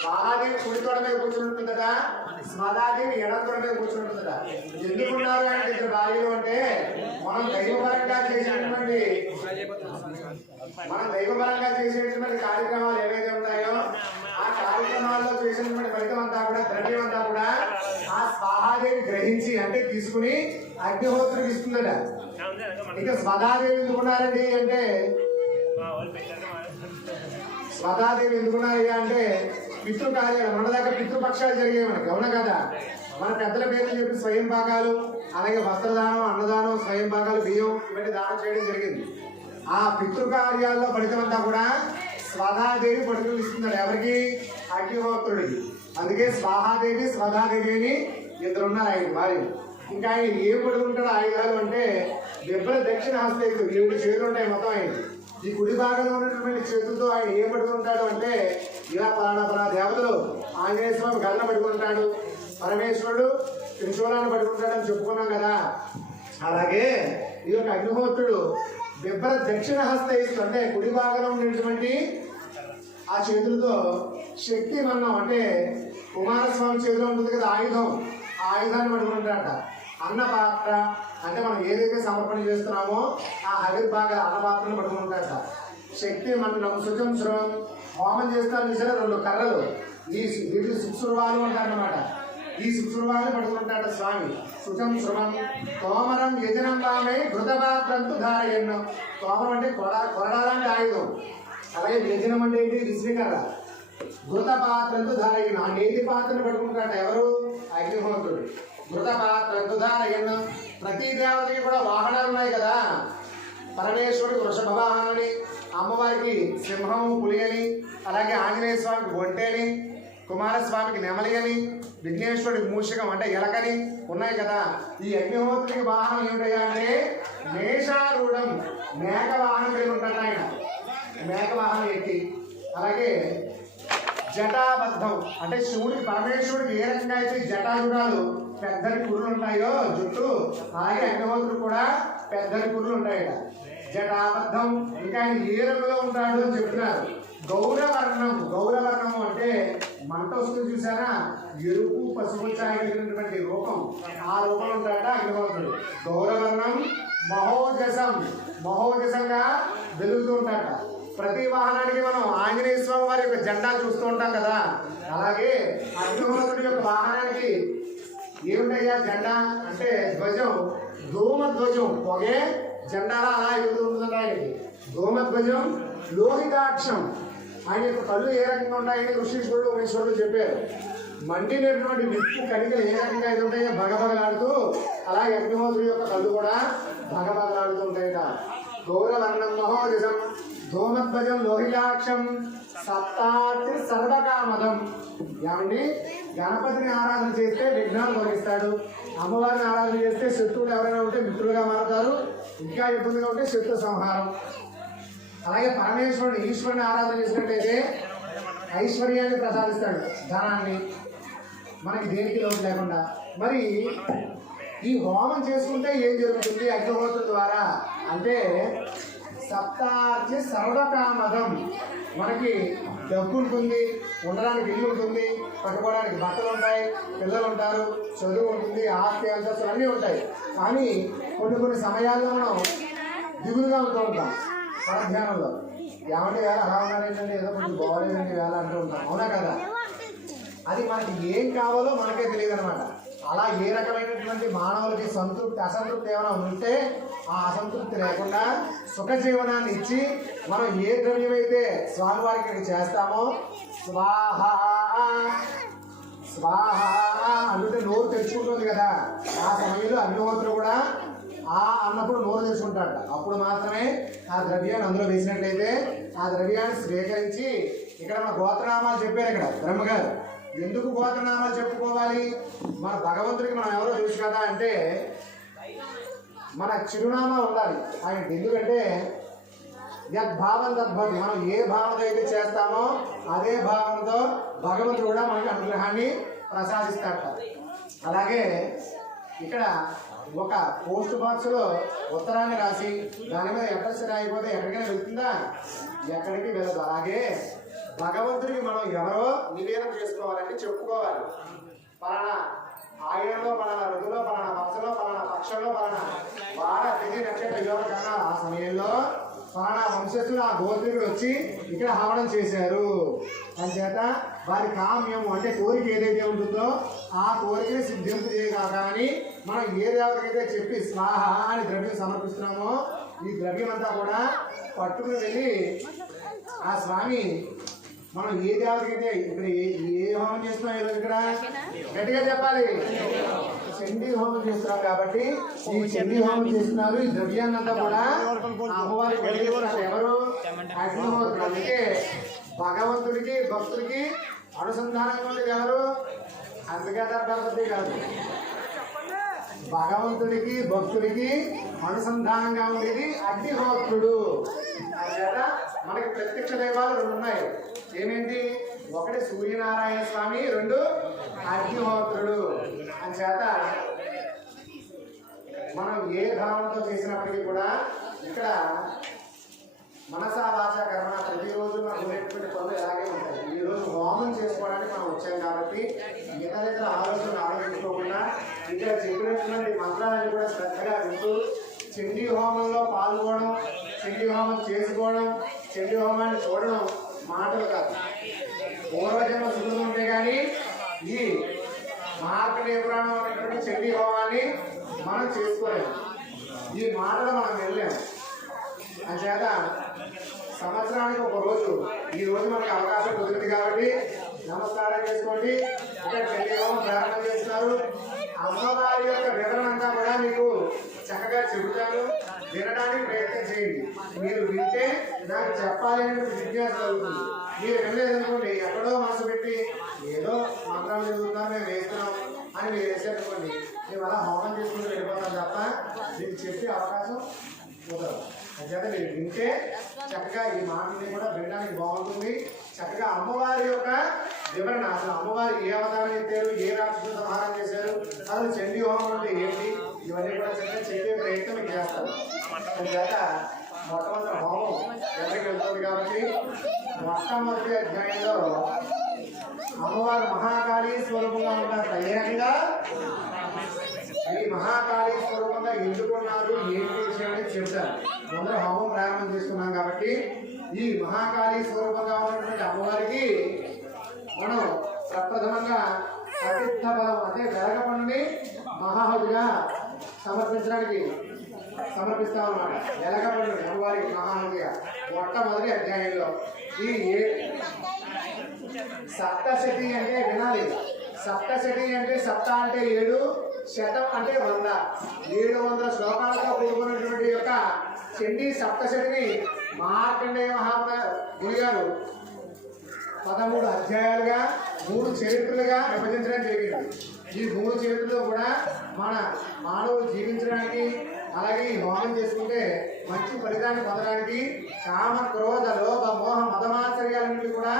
స్వాహాదేవి కుడి తోడ మీద కూర్చుని ఉంటుంది కదా స్మదాదేవి ఎడం తోడ మీద కూర్చుని ఉంటుంది కదా ఎందుకున్నారు ఆయన ఇద్దరు భార్యలు అంటే మనం దైవపరంగా చేసేటువంటి కార్యక్రమాలు ఏవైతే ఉన్నాయో ఆ కార్యక్రమాల్లో చేసినటువంటి ఫలితం అంతా కూడా ద్రవ్యం అంతా కూడా ఆ స్వాహాదేవి గ్రహించి అంటే తీసుకుని అగ్నిహోత్రుడికి ఇస్తుందట. ఇక స్వదాదేవి ఎందుకున్నారండి అంటే స్వదాదేవి ఎందుకున్నారయ్యా అంటే పితృ కార్యాలు మన దగ్గర పితృపక్షాలు జరిగాయి మనకి అవునా కదా. మన పెద్దల పేర్లు చెప్పి స్వయం పాకాలు అలాగే వస్త్రదానం అన్నదానం స్వయం పాకాలు బియ్యం ఇవన్నీ దానం చేయడం జరిగింది. ఆ పితృకార్యాల్లో ఫలితం అంతా కూడా స్వధాదేవి పడుకులు ఇస్తున్నారు ఎవరికి అగ్నిహోత్రుడికి. అందుకే స్వాహాదేవి స్వధాదేవి అని ఇద్దరు ఉన్నారు ఆయన భార్య. ఇంకా ఆయన ఏం పడుకుంటాడు ఆయుధాలు అంటే దెబ్బల దక్షిణ హస్తేస్తూ 7 చేతులు ఉంటాయి మొత్తం ఆయన. ఈ కుడి భాగంలో ఉన్నటువంటి చేతులతో ఆయన ఏం పడుకుంటాడు అంటే ఇలా పలానా దేవతలు ఆంజనేయ స్వామి గల్ల పడుకుంటాడు, పరమేశ్వరుడు త్రిశూలాన్ని పడుకుంటాడని చెప్పుకున్నాం కదా. అలాగే ఈ యొక్క అగ్నిహోత్రుడు దెబ్బల దక్షిణ హస్తేస్తూ అంటే కుడి భాగంలో ఉన్నటువంటి ఆ చేతులతో శక్తి మన్నం అంటే కుమారస్వామి చేతిలో ఉంటుంది కదా ఆయుధం, ఆ ఆయుధాన్ని పడుకుంటాడట. అన్న పాత్ర అంటే మనం ఏదైతే సమర్పణ చేస్తున్నామో ఆ హవిర్భాగ అన్న పాత్రను పడుకుంటాడట. శక్తి మన్నం శుచం శృవం హోమం చేస్తాను చూసారా 2 కర్రలు వీటి శుశ్రువాలు అంటారన్నమాట. ఈ శుశ్రువాలు పడుకుంటాడు స్వామి. శుచం శృవం తోమరం యజనం వామే ఘృతపాత్రంతు ధారయన్నం. తోమరం అంటే కొరడాలంటే ఆయుధం, అలాగే యజనం అంటే ఏంటి విశ్వకర్ర. ఘృత పాత్రంతు ధారయన్ ఆ నేతి పాత్రను పడుకుంటాడు ఎవరు అగ్నిహోత్రుడు. ఘృత పాత్రంతు ధారయన్. ప్రతి దేవతకి కూడా వాహనాలు ఉన్నాయి కదా. పరమేశ్వరుడికి వృషభ వాహనని, అమ్మవారికి సింహం పులి అని, అలాగే ఆంజనేయ స్వామికి ఒంటె అని, కుమారస్వామికి నెమలి అని, విఘ్నేశ్వరుడికి మూషికం అంటే ఎలకని ఉన్నాయి కదా. ఈ అగ్నిహోత్రుడికి వాహనం ఏమిటయ్యా అంటే మేషారూఢం మేక వాహనం కలిగి ఉంటాడు ఆయన. మేక వాహనం ఎక్కి అలాగే జటాబద్ధం అంటే శివుడికి పరమేశ్వరుడికి ఏ రకంగా అయితే జటాజుడాలు పెద్దని కుర్రలు ఉంటాయో జుట్టు, అలాగే అగ్నిహోత్రుడు కూడా పెద్దని కుర్రలు ఉంటాయట. జటాబద్ధం. ఇంకా ఆయన ఏ రంగులో ఉంటాడు అని చెప్తున్నారు. గౌరవర్ణం. గౌరవర్ణం అంటే మంట వస్తుంది చూసారా, ఎరుపు పసుపు ఛాయటువంటి రూపం, ఆ రూపంలో ఉంటాడట అగ్నిహోత్రుడు. గౌరవర్ణం మహోజసం. మహోజసంగా వెలుగుతూ ఉంటాడట. ప్రతి వాహనానికి మనం ఆంజనేయ స్వామి వారి యొక్క జెండా చూస్తూ ఉంటాం కదా. అలాగే అగ్నిహోత్రుడి యొక్క వాహనానికి ఏమిటయ్యా జెండా అంటే ధ్వజం, ధూమధ్వజం. పొగే జెండాలా అలా ఎగురుతుంటుంది ఆయనకి. ధూమధ్వజం లోహితాక్షం. ఆయన యొక్క కళ్ళు ఏ రకంగా ఉంటాయని ఋషీశ్వరుడు ఉమేశ్వరుడు చెప్పారు. మండినటువంటి నిప్పు కణికలు ఏ రకంగా అయితే ఉంటాయో భగభగలాడుతూ, అలాగే అగ్నిహోత్రుడి యొక్క కళ్ళు కూడా భగభగలాడుతూ ఉంటాయట. గౌరవర్ణం మహోజసం ధూమధ్వజం లోహితాక్షం సప్తార్తి సర్వకామదం. ఏమండి గణపతిని ఆరాధన చేస్తే విఘ్నాలు తొలగిస్తాడు, అమ్మవారిని ఆరాధన చేస్తే శత్రువులు ఎవరైనా ఉంటే మిత్రులుగా మారుతారు, ఇంకా ఇబ్బందిగా ఉంటే శత్రు సంహారం. అలాగే పరమేశ్వరుడు ఈశ్వరుని ఆరాధన చేసినట్లయితే ఐశ్వర్యాన్ని ప్రసాదిస్తాడు, ధనాన్ని, మనకి దేనికి లోటు లేకుండా. మరి ఈ హోమం చేసుకుంటే ఏం జరుగుతుంది అగ్నిహోత్రుడి ద్వారా అంటే సప్తార్చి సర్వకామదం. మనకి డబ్బు ఉంటుంది, ఉండడానికి ఇల్లు ఉంటుంది, కట్టుకోవడానికి బట్టలు ఉంటాయి, పిల్లలు ఉంటారు, చదువు ఉంటుంది, ఆస్తి అంతస్తులు అన్నీ ఉంటాయి. కానీ కొన్ని సమయాల్లో మనం దిగులుగా ఉంటూ ఉంటాం పరధ్యానంలో. ఏమంటే వేళ అలా ఉన్నారేంటంటే ఏదో కొంచెం బాగోలేదండి వేళ అంటూ ఉంటాం, అవునా కదా. అది మనకి ఏం కావాలో మనకే తెలియదు అనమాట. అలా ఏ రకమైనటువంటి మానవులకి సంతృప్తి అసంతృప్తి ఏమైనా ఉంటే ఆ అసంతృప్తి లేకుండా సుఖ జీవనాన్ని ఇచ్చి మనం ఏ ద్రవ్యమైతే స్వామివారికి చేస్తామో స్వాహ స్వాహ అంటే నోరు తెచ్చుకుంటుంది కదా. ఆ సమయంలో అగ్నిహోత్రుడు కూడా అన్నప్పుడు నోరు తెచ్చుకుంటాడు. అప్పుడు మాత్రమే ఆ ద్రవ్యాన్ని అందులో వేసినట్లయితే ఆ ద్రవ్యాన్ని స్వీకరించి ఇక్కడ మన గోత్రనామాలు చెప్పారు. ఇక్కడ బ్రహ్మగారు ఎందుకు గోత్రనామాలు చెప్పుకోవాలి, మన భగవంతుడికి మనం ఎవరో తెలుసు కదా అంటే మన చిరునామా ఉండాలి ఆయనకి. ఎందుకంటే యద్భావం తద్భవం. మనం ఏ భావనతో అయితే చేస్తామో అదే భావనతో భగవంతుడు కూడా మనకి అనుగ్రహాన్ని ప్రసాదిస్తాడు. అలాగే ఇక్కడ ఒక పోస్ట్ బాక్స్ లో ఉత్తరాన్ని రాసి దాని మీద అడ్రస్ రాయిపోతే ఎక్కడికైనా వెళ్తుందా? ఎక్కడికి వెళ్ళదు. అలాగే భగవంతుడికి మనం ఎవరో నివేదన చేసుకోవాలంటే చెప్పుకోవాలి. పలానా ఆయుడంలో, పలానా ఋతులో, పలానా వరుసలో, పలానా పక్షంలో, పలానా వార తిథి నక్షత్ర యోగ కన్నా ఆ సమయంలో పలానా వంశస్థులు ఆ గోత్రికులు వచ్చి ఇక్కడ హవనం చేశారు అని చేత వారి కామ్యము అంటే కోరిక ఏదైతే ఉంటుందో ఆ కోరికని సిద్ధింపు చేయగాని మనం ఏ దేవతకైతే చెప్పి స్వాహ అని ద్రవ్యం సమర్పిస్తున్నామో ఈ ద్రవ్యం అంతా కూడా పట్టుకుని వెళ్ళి ఆ స్వామి మనం ఏ దేవతకైతే ఇక్కడ ఏ హోమం చేస్తున్నాం ఈరోజు ఇక్కడ గట్టిగా చెప్పాలి, చండీ హోమం చేస్తున్నాం కాబట్టి ఈ చండీ హోమం చేస్తున్నారు. ఈ ద్రవ్యాన్ని అంతా కూడా అమ్మవారికి ఎవరు అగ్నిహోత్రుడు. అందుకే భగవంతుడికి భక్తుడికి అనుసంధానంగా ఉండేది ఎవరు? అందుకే పద్ధతి కాదు, భగవంతుడికి భక్తుడికి అనుసంధానంగా ఉండేది అగ్నిహోత్రుడు. అందుచేత మనకి ప్రత్యక్ష దైవాలు రెండు ఉన్నాయి. ఏమేంటి? ఒకటి సూర్యనారాయణ స్వామి, రెండు అగ్నిహోత్రుడు. అందుచేత మనం ఏ భావంతో చేసినప్పటికీ కూడా ఇక్కడ మనసా వాచ కర్మ ప్రతిరోజు మనం ఉండేటువంటి పనులు ఎలాగే ఉంటాయి. ఈ రోజు హోమం చేసుకోవడానికి మనం వచ్చాం కాబట్టి ఇతర ఆలోచనలు ఆలోచించుకోకుండా ఇక్కడ చెప్పినటువంటి మంత్రాలను కూడా శ్రద్ధగా వింటూ చండీ హోమంలో పాల్గొనడం, చండీ హోమం చేసుకోవడం, చండీ హోమాన్ని చూడడం మాటలు కాదు. పూర్వజన్మ సుఖం ఉంటే కానీ ఈ మార్కండేయ పురాణం అనేటువంటి చండీ హోమాన్ని మనం చేసుకోలేము. ఈ మాటలు మనం వెళ్ళలేము. అంచేత సంవత్సరానికి ఒక రోజు, ఈ రోజు మనకి అవకాశం కుదిరింది కాబట్టి నమస్కారం చేసుకోండి. ఇక్కడ చండీ హోమం ప్రారంభం చేస్తున్నారు. అమ్మవారి యొక్క వివరణ అంతా కూడా మీకు చక్కగా చెబుతాను, వినడానికి ప్రయత్నం చేయండి. మీరు వింటే నాకు చెప్పాలి అనేటువంటి జిజ్ఞాస కలుగుతుంది. మీరు వినలేదనుకోండి, ఎక్కడో మనసు పెట్టి ఏదో మంత్రాలు చదువుతున్నాం మేము వేస్తున్నాం అని మీరు వేసేటనుకోండి, మేము అలా హోమం చేసుకుంటూ వెళ్ళిపోతాం తప్ప మీకు చెప్పే అవకాశం కుదరదు. అంచేత మీరు వింటే చక్కగా ఈ మాటని కూడా వినడానికి బాగుంటుంది. చక్కగా అమ్మవారి యొక్క వివరణ, అసలు అమ్మవారు ఏ అవతారం ఎత్తారు, ఏ రాక్షసులు సంహారం చేశారు, అసలు చండీ హోమం అంటే ఏంటి, ఇవన్నీ కూడా చక్కగా చెప్పే ప్రయత్నం మీకు చేస్తారు. అందుచేత మొట్టమొదటి హోమం ఎక్కడికి వెళ్తుంది కాబట్టి మొట్టమొదటి అధ్యాయంలో అమ్మవారు మహాకాళీ స్వరూపంగా ఉంటారు. ఏ రకంగా ఈ మహాకాళీ స్వరూపంగా ఎందుకున్నారు, ఏంటి విషయం అనేది చెప్తారు. ముందర హోమం ప్రారంభం చేసుకున్నాం కాబట్టి ఈ మహాకాళీ స్వరూపంగా ఉన్నటువంటి అమ్మవారికి మనం ప్రప్రథమంగా అతిథ బలం అంటే వెలగ పండుని మహాహుడిగా సమర్పిస్తాం అన్నమాట. వెలగ పండుని అమ్మవారికి మహాహుడిగా మొట్టమొదటి అధ్యాయంలో ఈ సప్తశతి అంటే వినాలి. సప్తశతి అంటే సప్త అంటే 7, శతం అంటే 100. 700 శ్లోకాలతో కూడుకున్నటువంటి యొక్క చండీ సప్తశతిని మార్కండేయ ముని గారు 13 అధ్యాయాలుగా 3 చరిత్రలుగా విభజించడం జరిగింది. ఈ 3 చరిత్రలో కూడా మన మానవులు జీవించడానికి, అలాగే ఈ హోమం చేసుకుంటే మంచి ఫలితాన్ని పొందడానికి కామ క్రోధ లోభ మోహ మదమాచర్యాలన్నింటి కూడా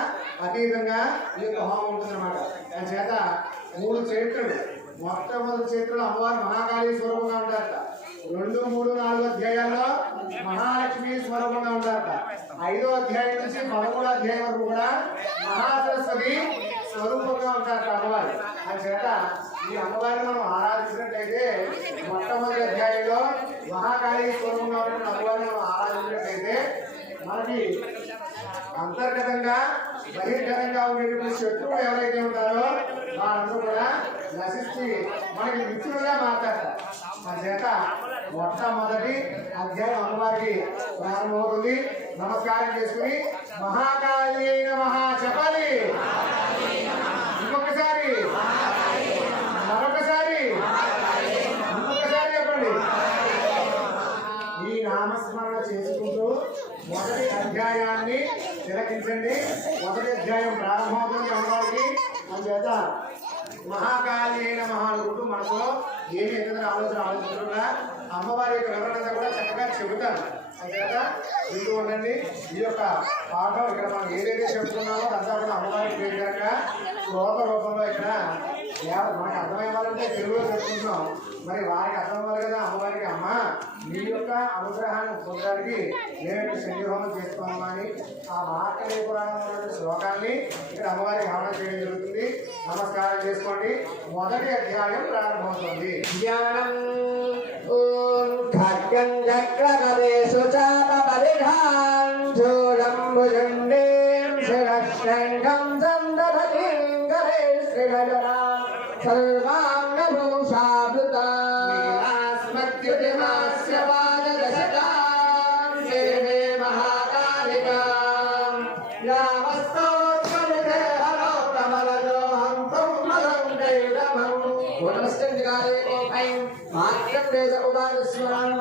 అతీతంగా ఈ యొక్క హోమం ఉంటుందన్నమాట. దాని చేత 3 చరిత్రలు. మొట్టమొదటి చరిత్రలో అమ్మవారు మహాకాళీ స్వరూపంగా ఉంటారట. 2, 3, 4 అధ్యాయాల్లో మహాలక్ష్మి స్వరూపంగా ఉంటారట. 5వ అధ్యాయం నుంచి 13వ అధ్యాయం వరకు కూడా మహాసరస్వతి స్వరూపంగా ఉంటారట అమ్మవారు. అని చేత ఈ అమ్మవారిని మనం ఆరాధించినట్లయితే మొట్టమొదటి అధ్యాయంలో మహాకాళీ స్వరూపంగా ఉన్న అమ్మవారిని మనం ఆరాధించినట్లయితే మనకి అంతర్గతంగా బహిర్గతంగా ఉండేటువంటి శత్రువులు ఎవరైతే ఉంటారో వాళ్ళందరూ కూడా నశించి మనకి మిత్రులుగా మాట్లాడతారు. మన చేత మొట్టమొదటి అధ్యాయం అమ్మవారికి ప్రారంభమవుతుంది. నమస్కారం చేసుకుని మహాకాళి నమః చెప్పాలి. ఇంకొకసారి, మరొకసారి, ఇంకొకసారి చెప్పండి. ఈ నామస్మరణ చేసుకుంటూ మొదటి అధ్యాయాన్ని తిలకించండి. మొదటి అధ్యాయం ప్రారంభమవుతుంది అమ్మవారికి. అందుచేత మహాకాళి నమః అనుకుంటూ మనసులో ఏమి ఇతర ఆలోచనకుండా అమ్మవారి యొక్క వివరణ కూడా చక్కగా చెబుతాను. అంతేత వింటూ ఉండండి. ఈ యొక్క పాఠం ఇక్కడ మనం ఏదైతే చెప్తున్నామో అంతా కూడా అమ్మవారికి ప్రీతికరంగా శ్లోక రూపంలో ఇక్కడ మనకు అర్థమయ్యాలంటే తెలుగులో చెప్పుకుంటున్నాం. మరి వారికి అర్థం అవ్వాలి కదా అమ్మవారికి, అమ్మ నీ యొక్క అనుగ్రహాన్ని పొందడానికి నేను సంయోగం చేసుకోమని ఆ మార్కండేయ పురాణంలో శ్లోకాన్ని ఇక్కడ అమ్మవారికి హవనం చేయడం జరుగుతుంది. నమస్కారం చేసుకోండి. మొదటి అధ్యాయం ప్రారంభమవుతుంది. జ్ఞానం ఓం ఖడ్గం చక్రగదేషు చాపపరిధాన్ చూడం భుజండేం శిరశృంగం సందధలింగరే శ్రీరజనా సర్వాంగభూషావృతాస్మద్యుతిమాస్య వాజదశతాం దేవే మహాకాళికాం నామస్తోత్రమితే హరో కమలలోహం తుమ్మలం దైవమం ఓనమస్కందిగారే ఓం ఐం మాత్రం వేద ఉదారస్మరణం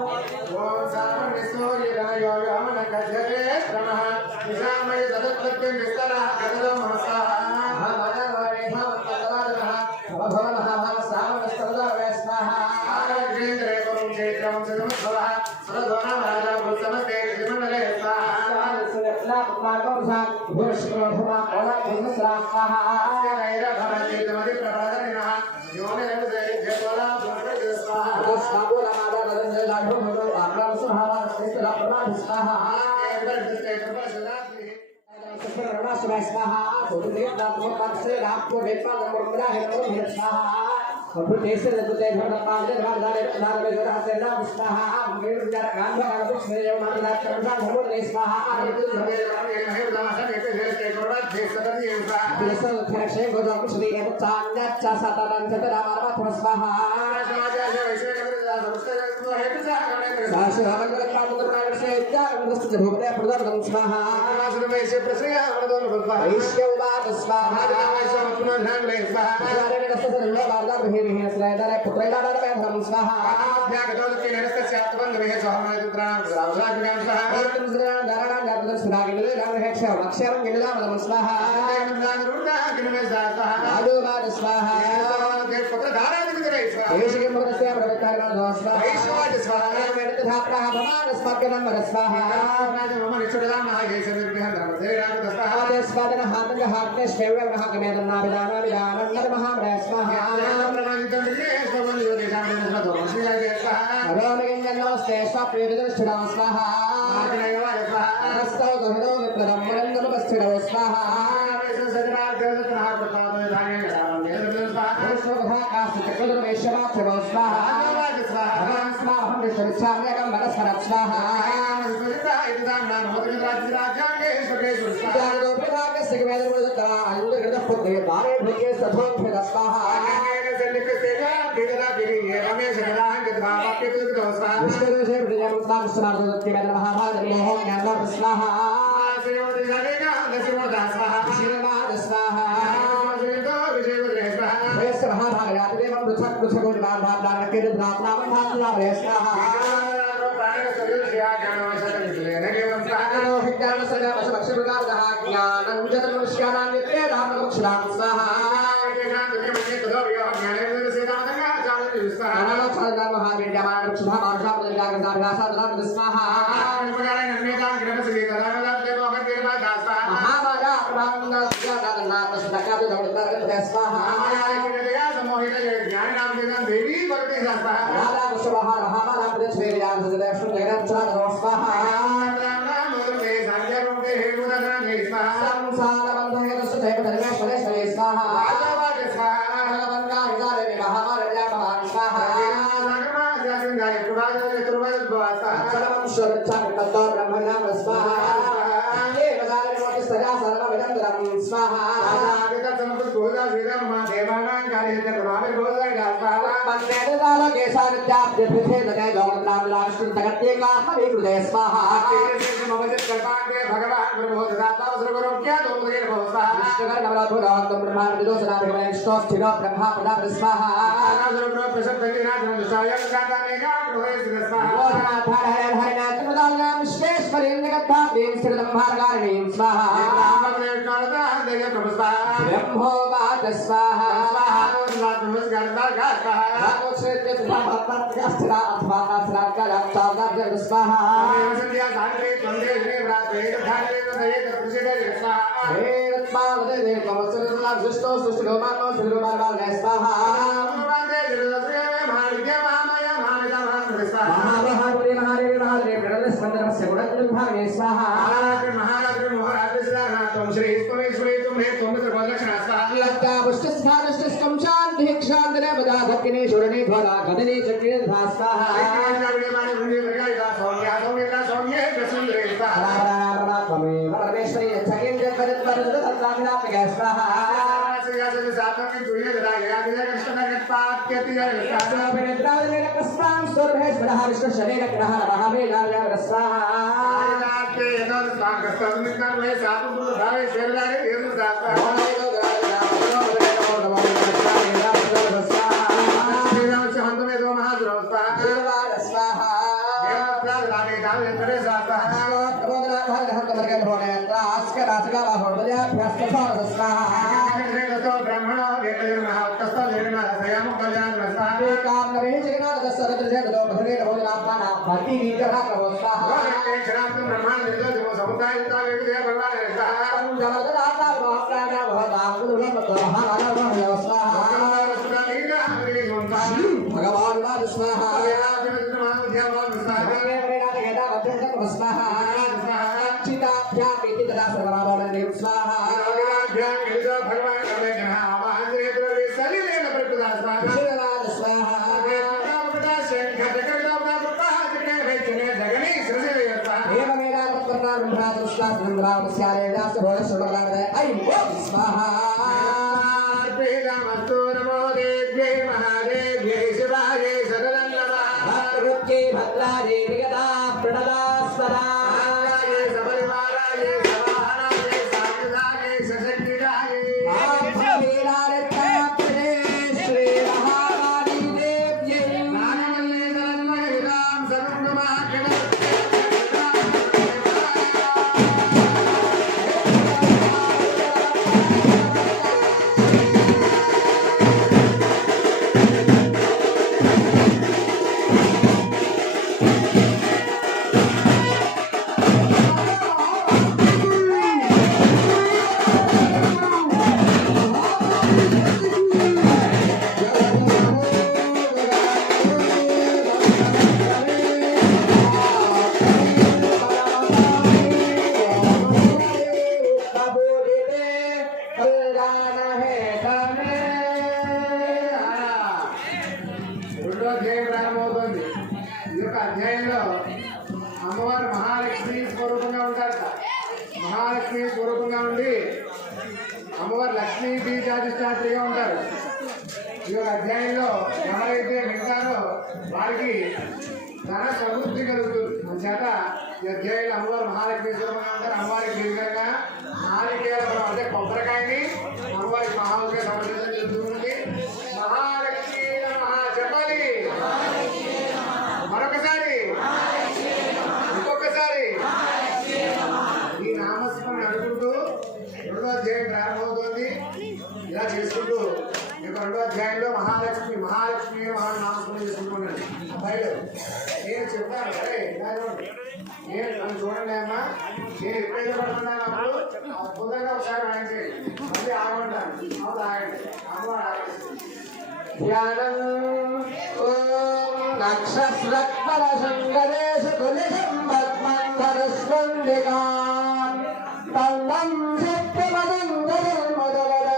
ఓం సామనిసోయరాయో యామనకజరే శ్రమః నిజామయ దదత్వత్యం విస్తరః గదలం మనసః ब्रह्मो वाच स्वाहा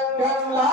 Swaha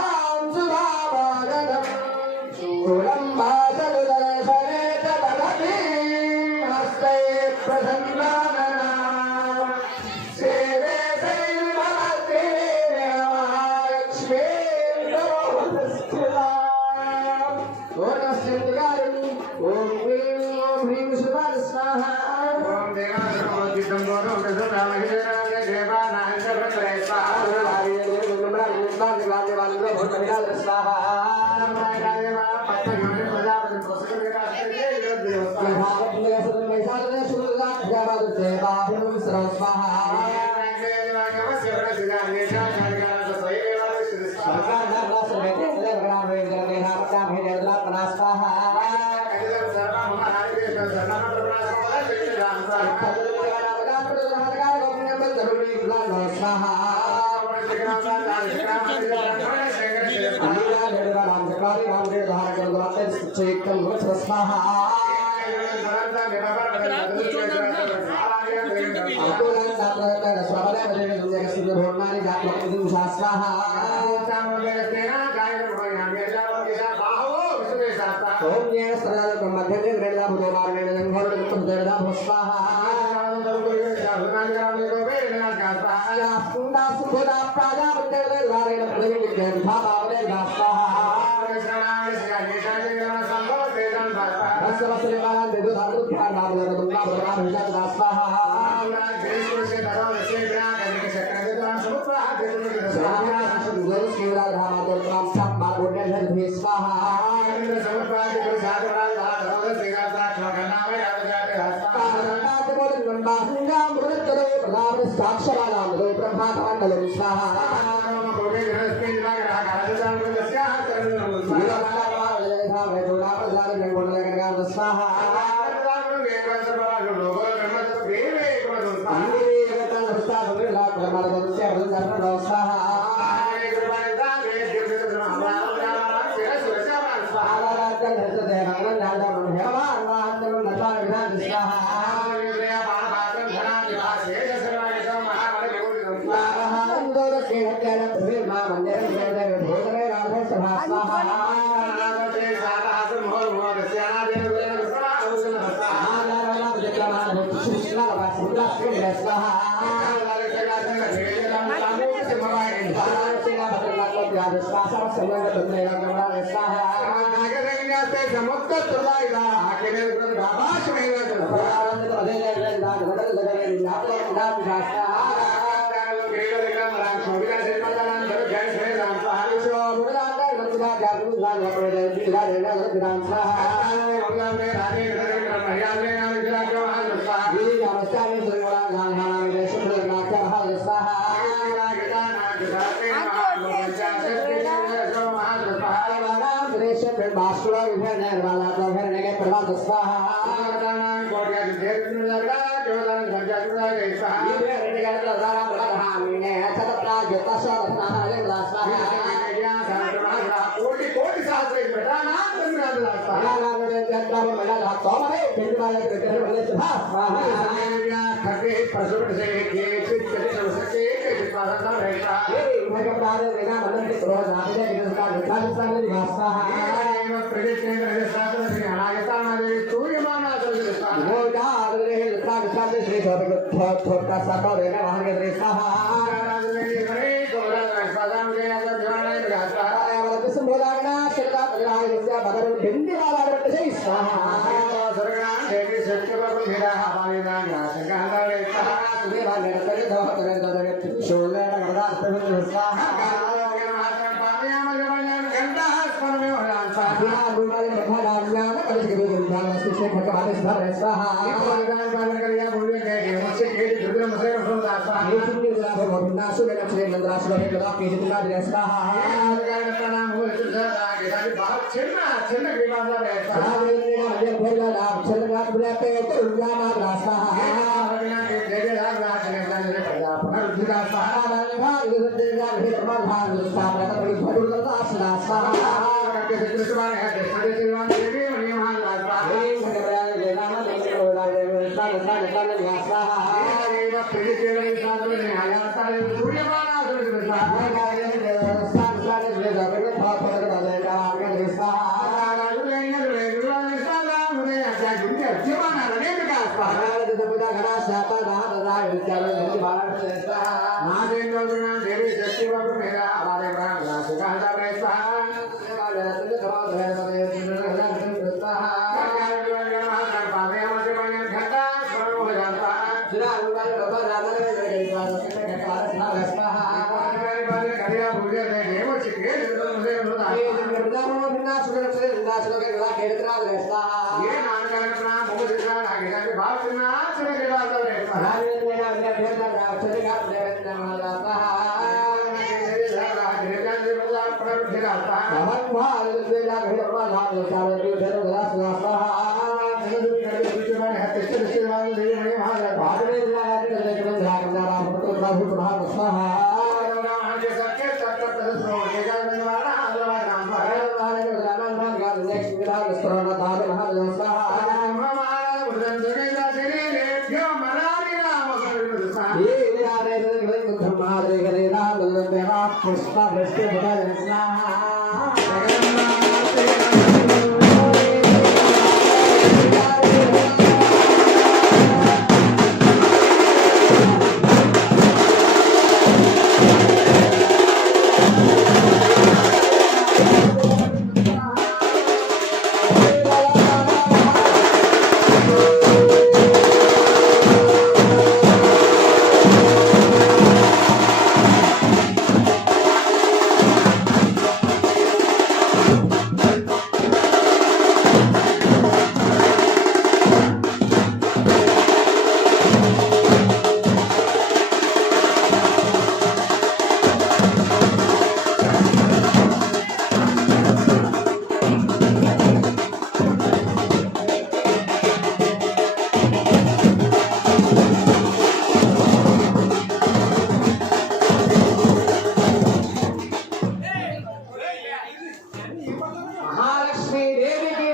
మహాలక్ష్మీ దేవికి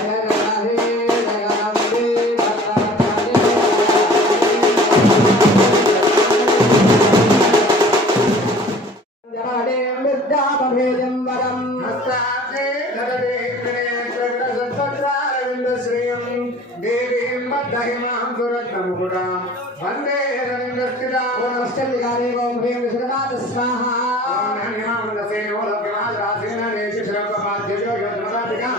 జయ గణాధి జయ గణాంబి జడేం విద్యాపభేదం వరం హస్తాగ్నే ధరే శ్రీయం దేవీం బద్ధహిమాం సురత్నముకుటాం వందే రవింద్రస్థితా ఓం నమస్తే ఓం హ్రీం విశ్వనాథ స్వాహా ఓం నమః సేనో లభ్యమాద్రాసేన నేషిశ్రవపాద్యో యజ్మదాతికాం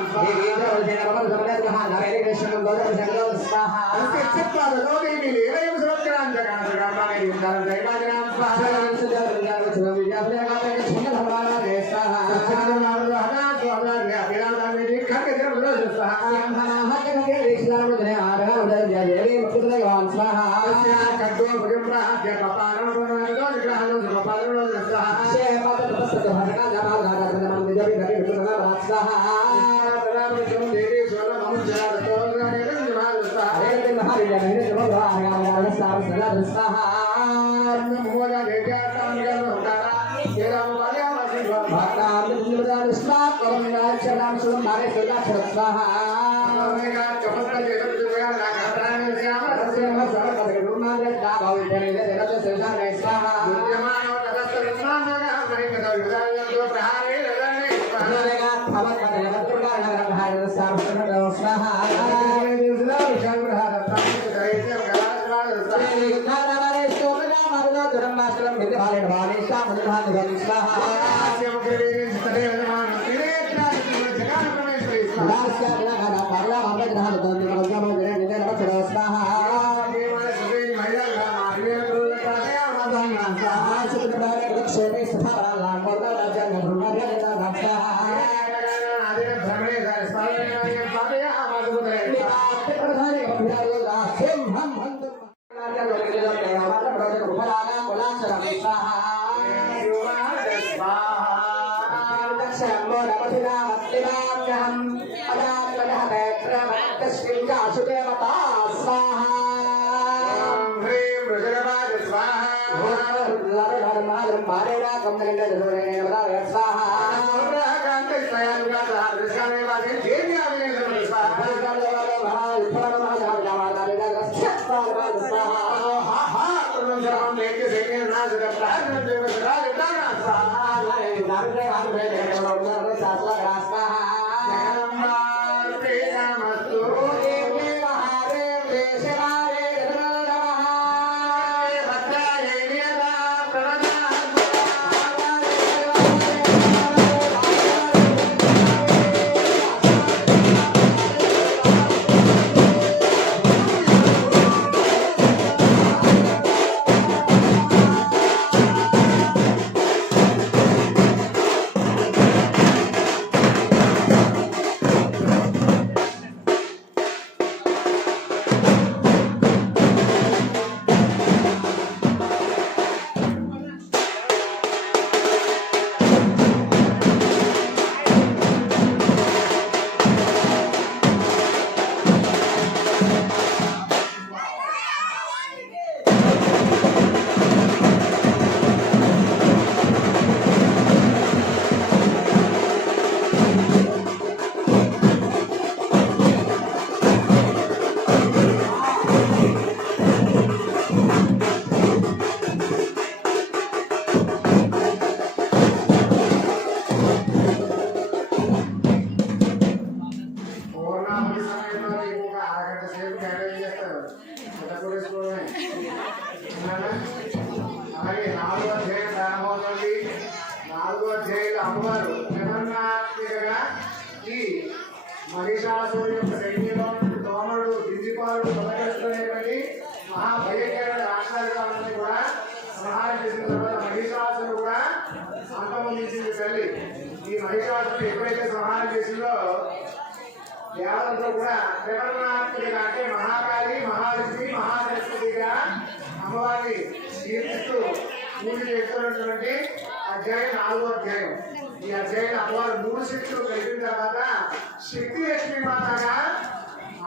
అమ్మవారు జగన్నాథిగా ఈ మహిషాసురుడి యొక్క సైన్యంలో దోమలు దింజిపాలు తొలగేసుకునేటువంటి మహాభయంకర రాక్షసాలని కూడా సంహారం చేసిన తర్వాత మహిషాసురుడు కూడా అంతమొందించింది తల్లి. ఈ మహిషాసురుడు ఎప్పుడైతే సంహారం చేసిందో దేవతలతో కూడా జగన్నాథుడిగా అంటే మహాకాళి మహాలక్ష్మి మహాసరస్వతిగా అమ్మవారిని కీర్తిస్తూ పూజ చేస్తున్నటువంటి అధ్యాయం 4వ అధ్యాయం. ఈ అధ్యాయం అమ్మవారు 3 శక్తులు కలిగిన తర్వాత శక్తి లక్ష్మి మాతగా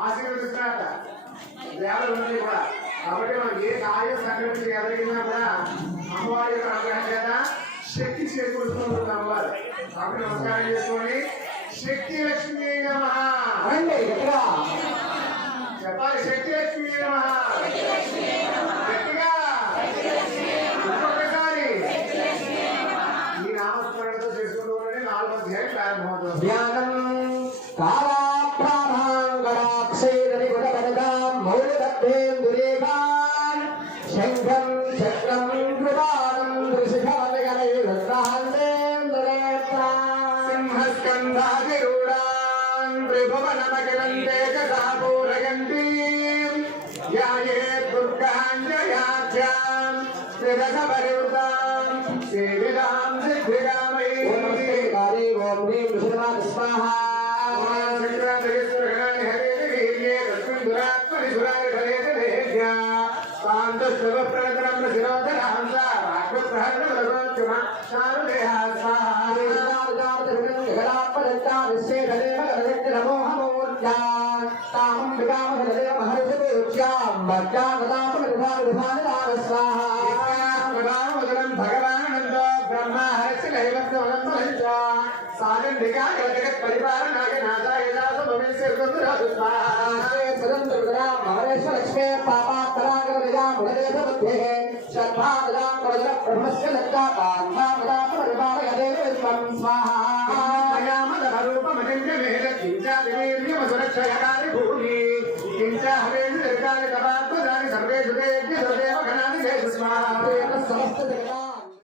ఆశీర్వదిస్తున్నట దేవతలన్నీ కూడా. కాబట్టి మనం ఏ కార్యం సంకల్పించి ఎదగినా కూడా అమ్మవారి యొక్క అనుగ్రహం చేత శక్తి చేకూరుస్తుంది అమ్మవారు. కాబట్టి నమస్కారం చేసుకోండి. శక్తి లక్ష్మీ నమః రండి ఇక్కడ చెప్పాలి. శక్తి లక్ష్మీ నమః గట్టిగా ఇంకొకసారి ఈ నామస్మరణతో చేసుకుంటూ ఉండండి. 4వ అధ్యాయం ప్రారంభమవుతుంది. ధ్యానం కాలాభ్రామాంగళాక్షైరని గుణవరదాం మౌలికత్వేందురేకాన్ శంఖం చక్రం కృపాణం దృశిఖవలగలైర్రహాందేంద్రనేత్రాన్ సింహస్కంధాధిరూఢాన్ త్రిభువనమఖిలంతే పూరయంతి యాయే దుర్గాంజయాఖ్యాం త్రిరథపరివృతాం సేవితాం సిద్ధిరామై కాళీ ఓం హ్రీం విష్ణుమాత స్వాహా భగవానందో బ్రహ్మ హర్షి సాగంధిగా జగత్ పరిపాలనాయ నాదాయ దాస భవిష్య రుద్రాసు లక్ష్మే పాపాత్తరాగరజా ముడదేశ శ్రద్ధాదాం ప్రజల బ్రహ్మస్య లక్ష్యాకాంక్షాపదాపరిపాలయదేవం స్వాహామదరూపమజంజమేద కించాదివీర్యమసురక్షయకారి భూమి కించాహవేషు నిర్కాలి కపాత్మదాని సర్వేషు దేవ్య సర్వేవ గణాని స్వాహా సమస్త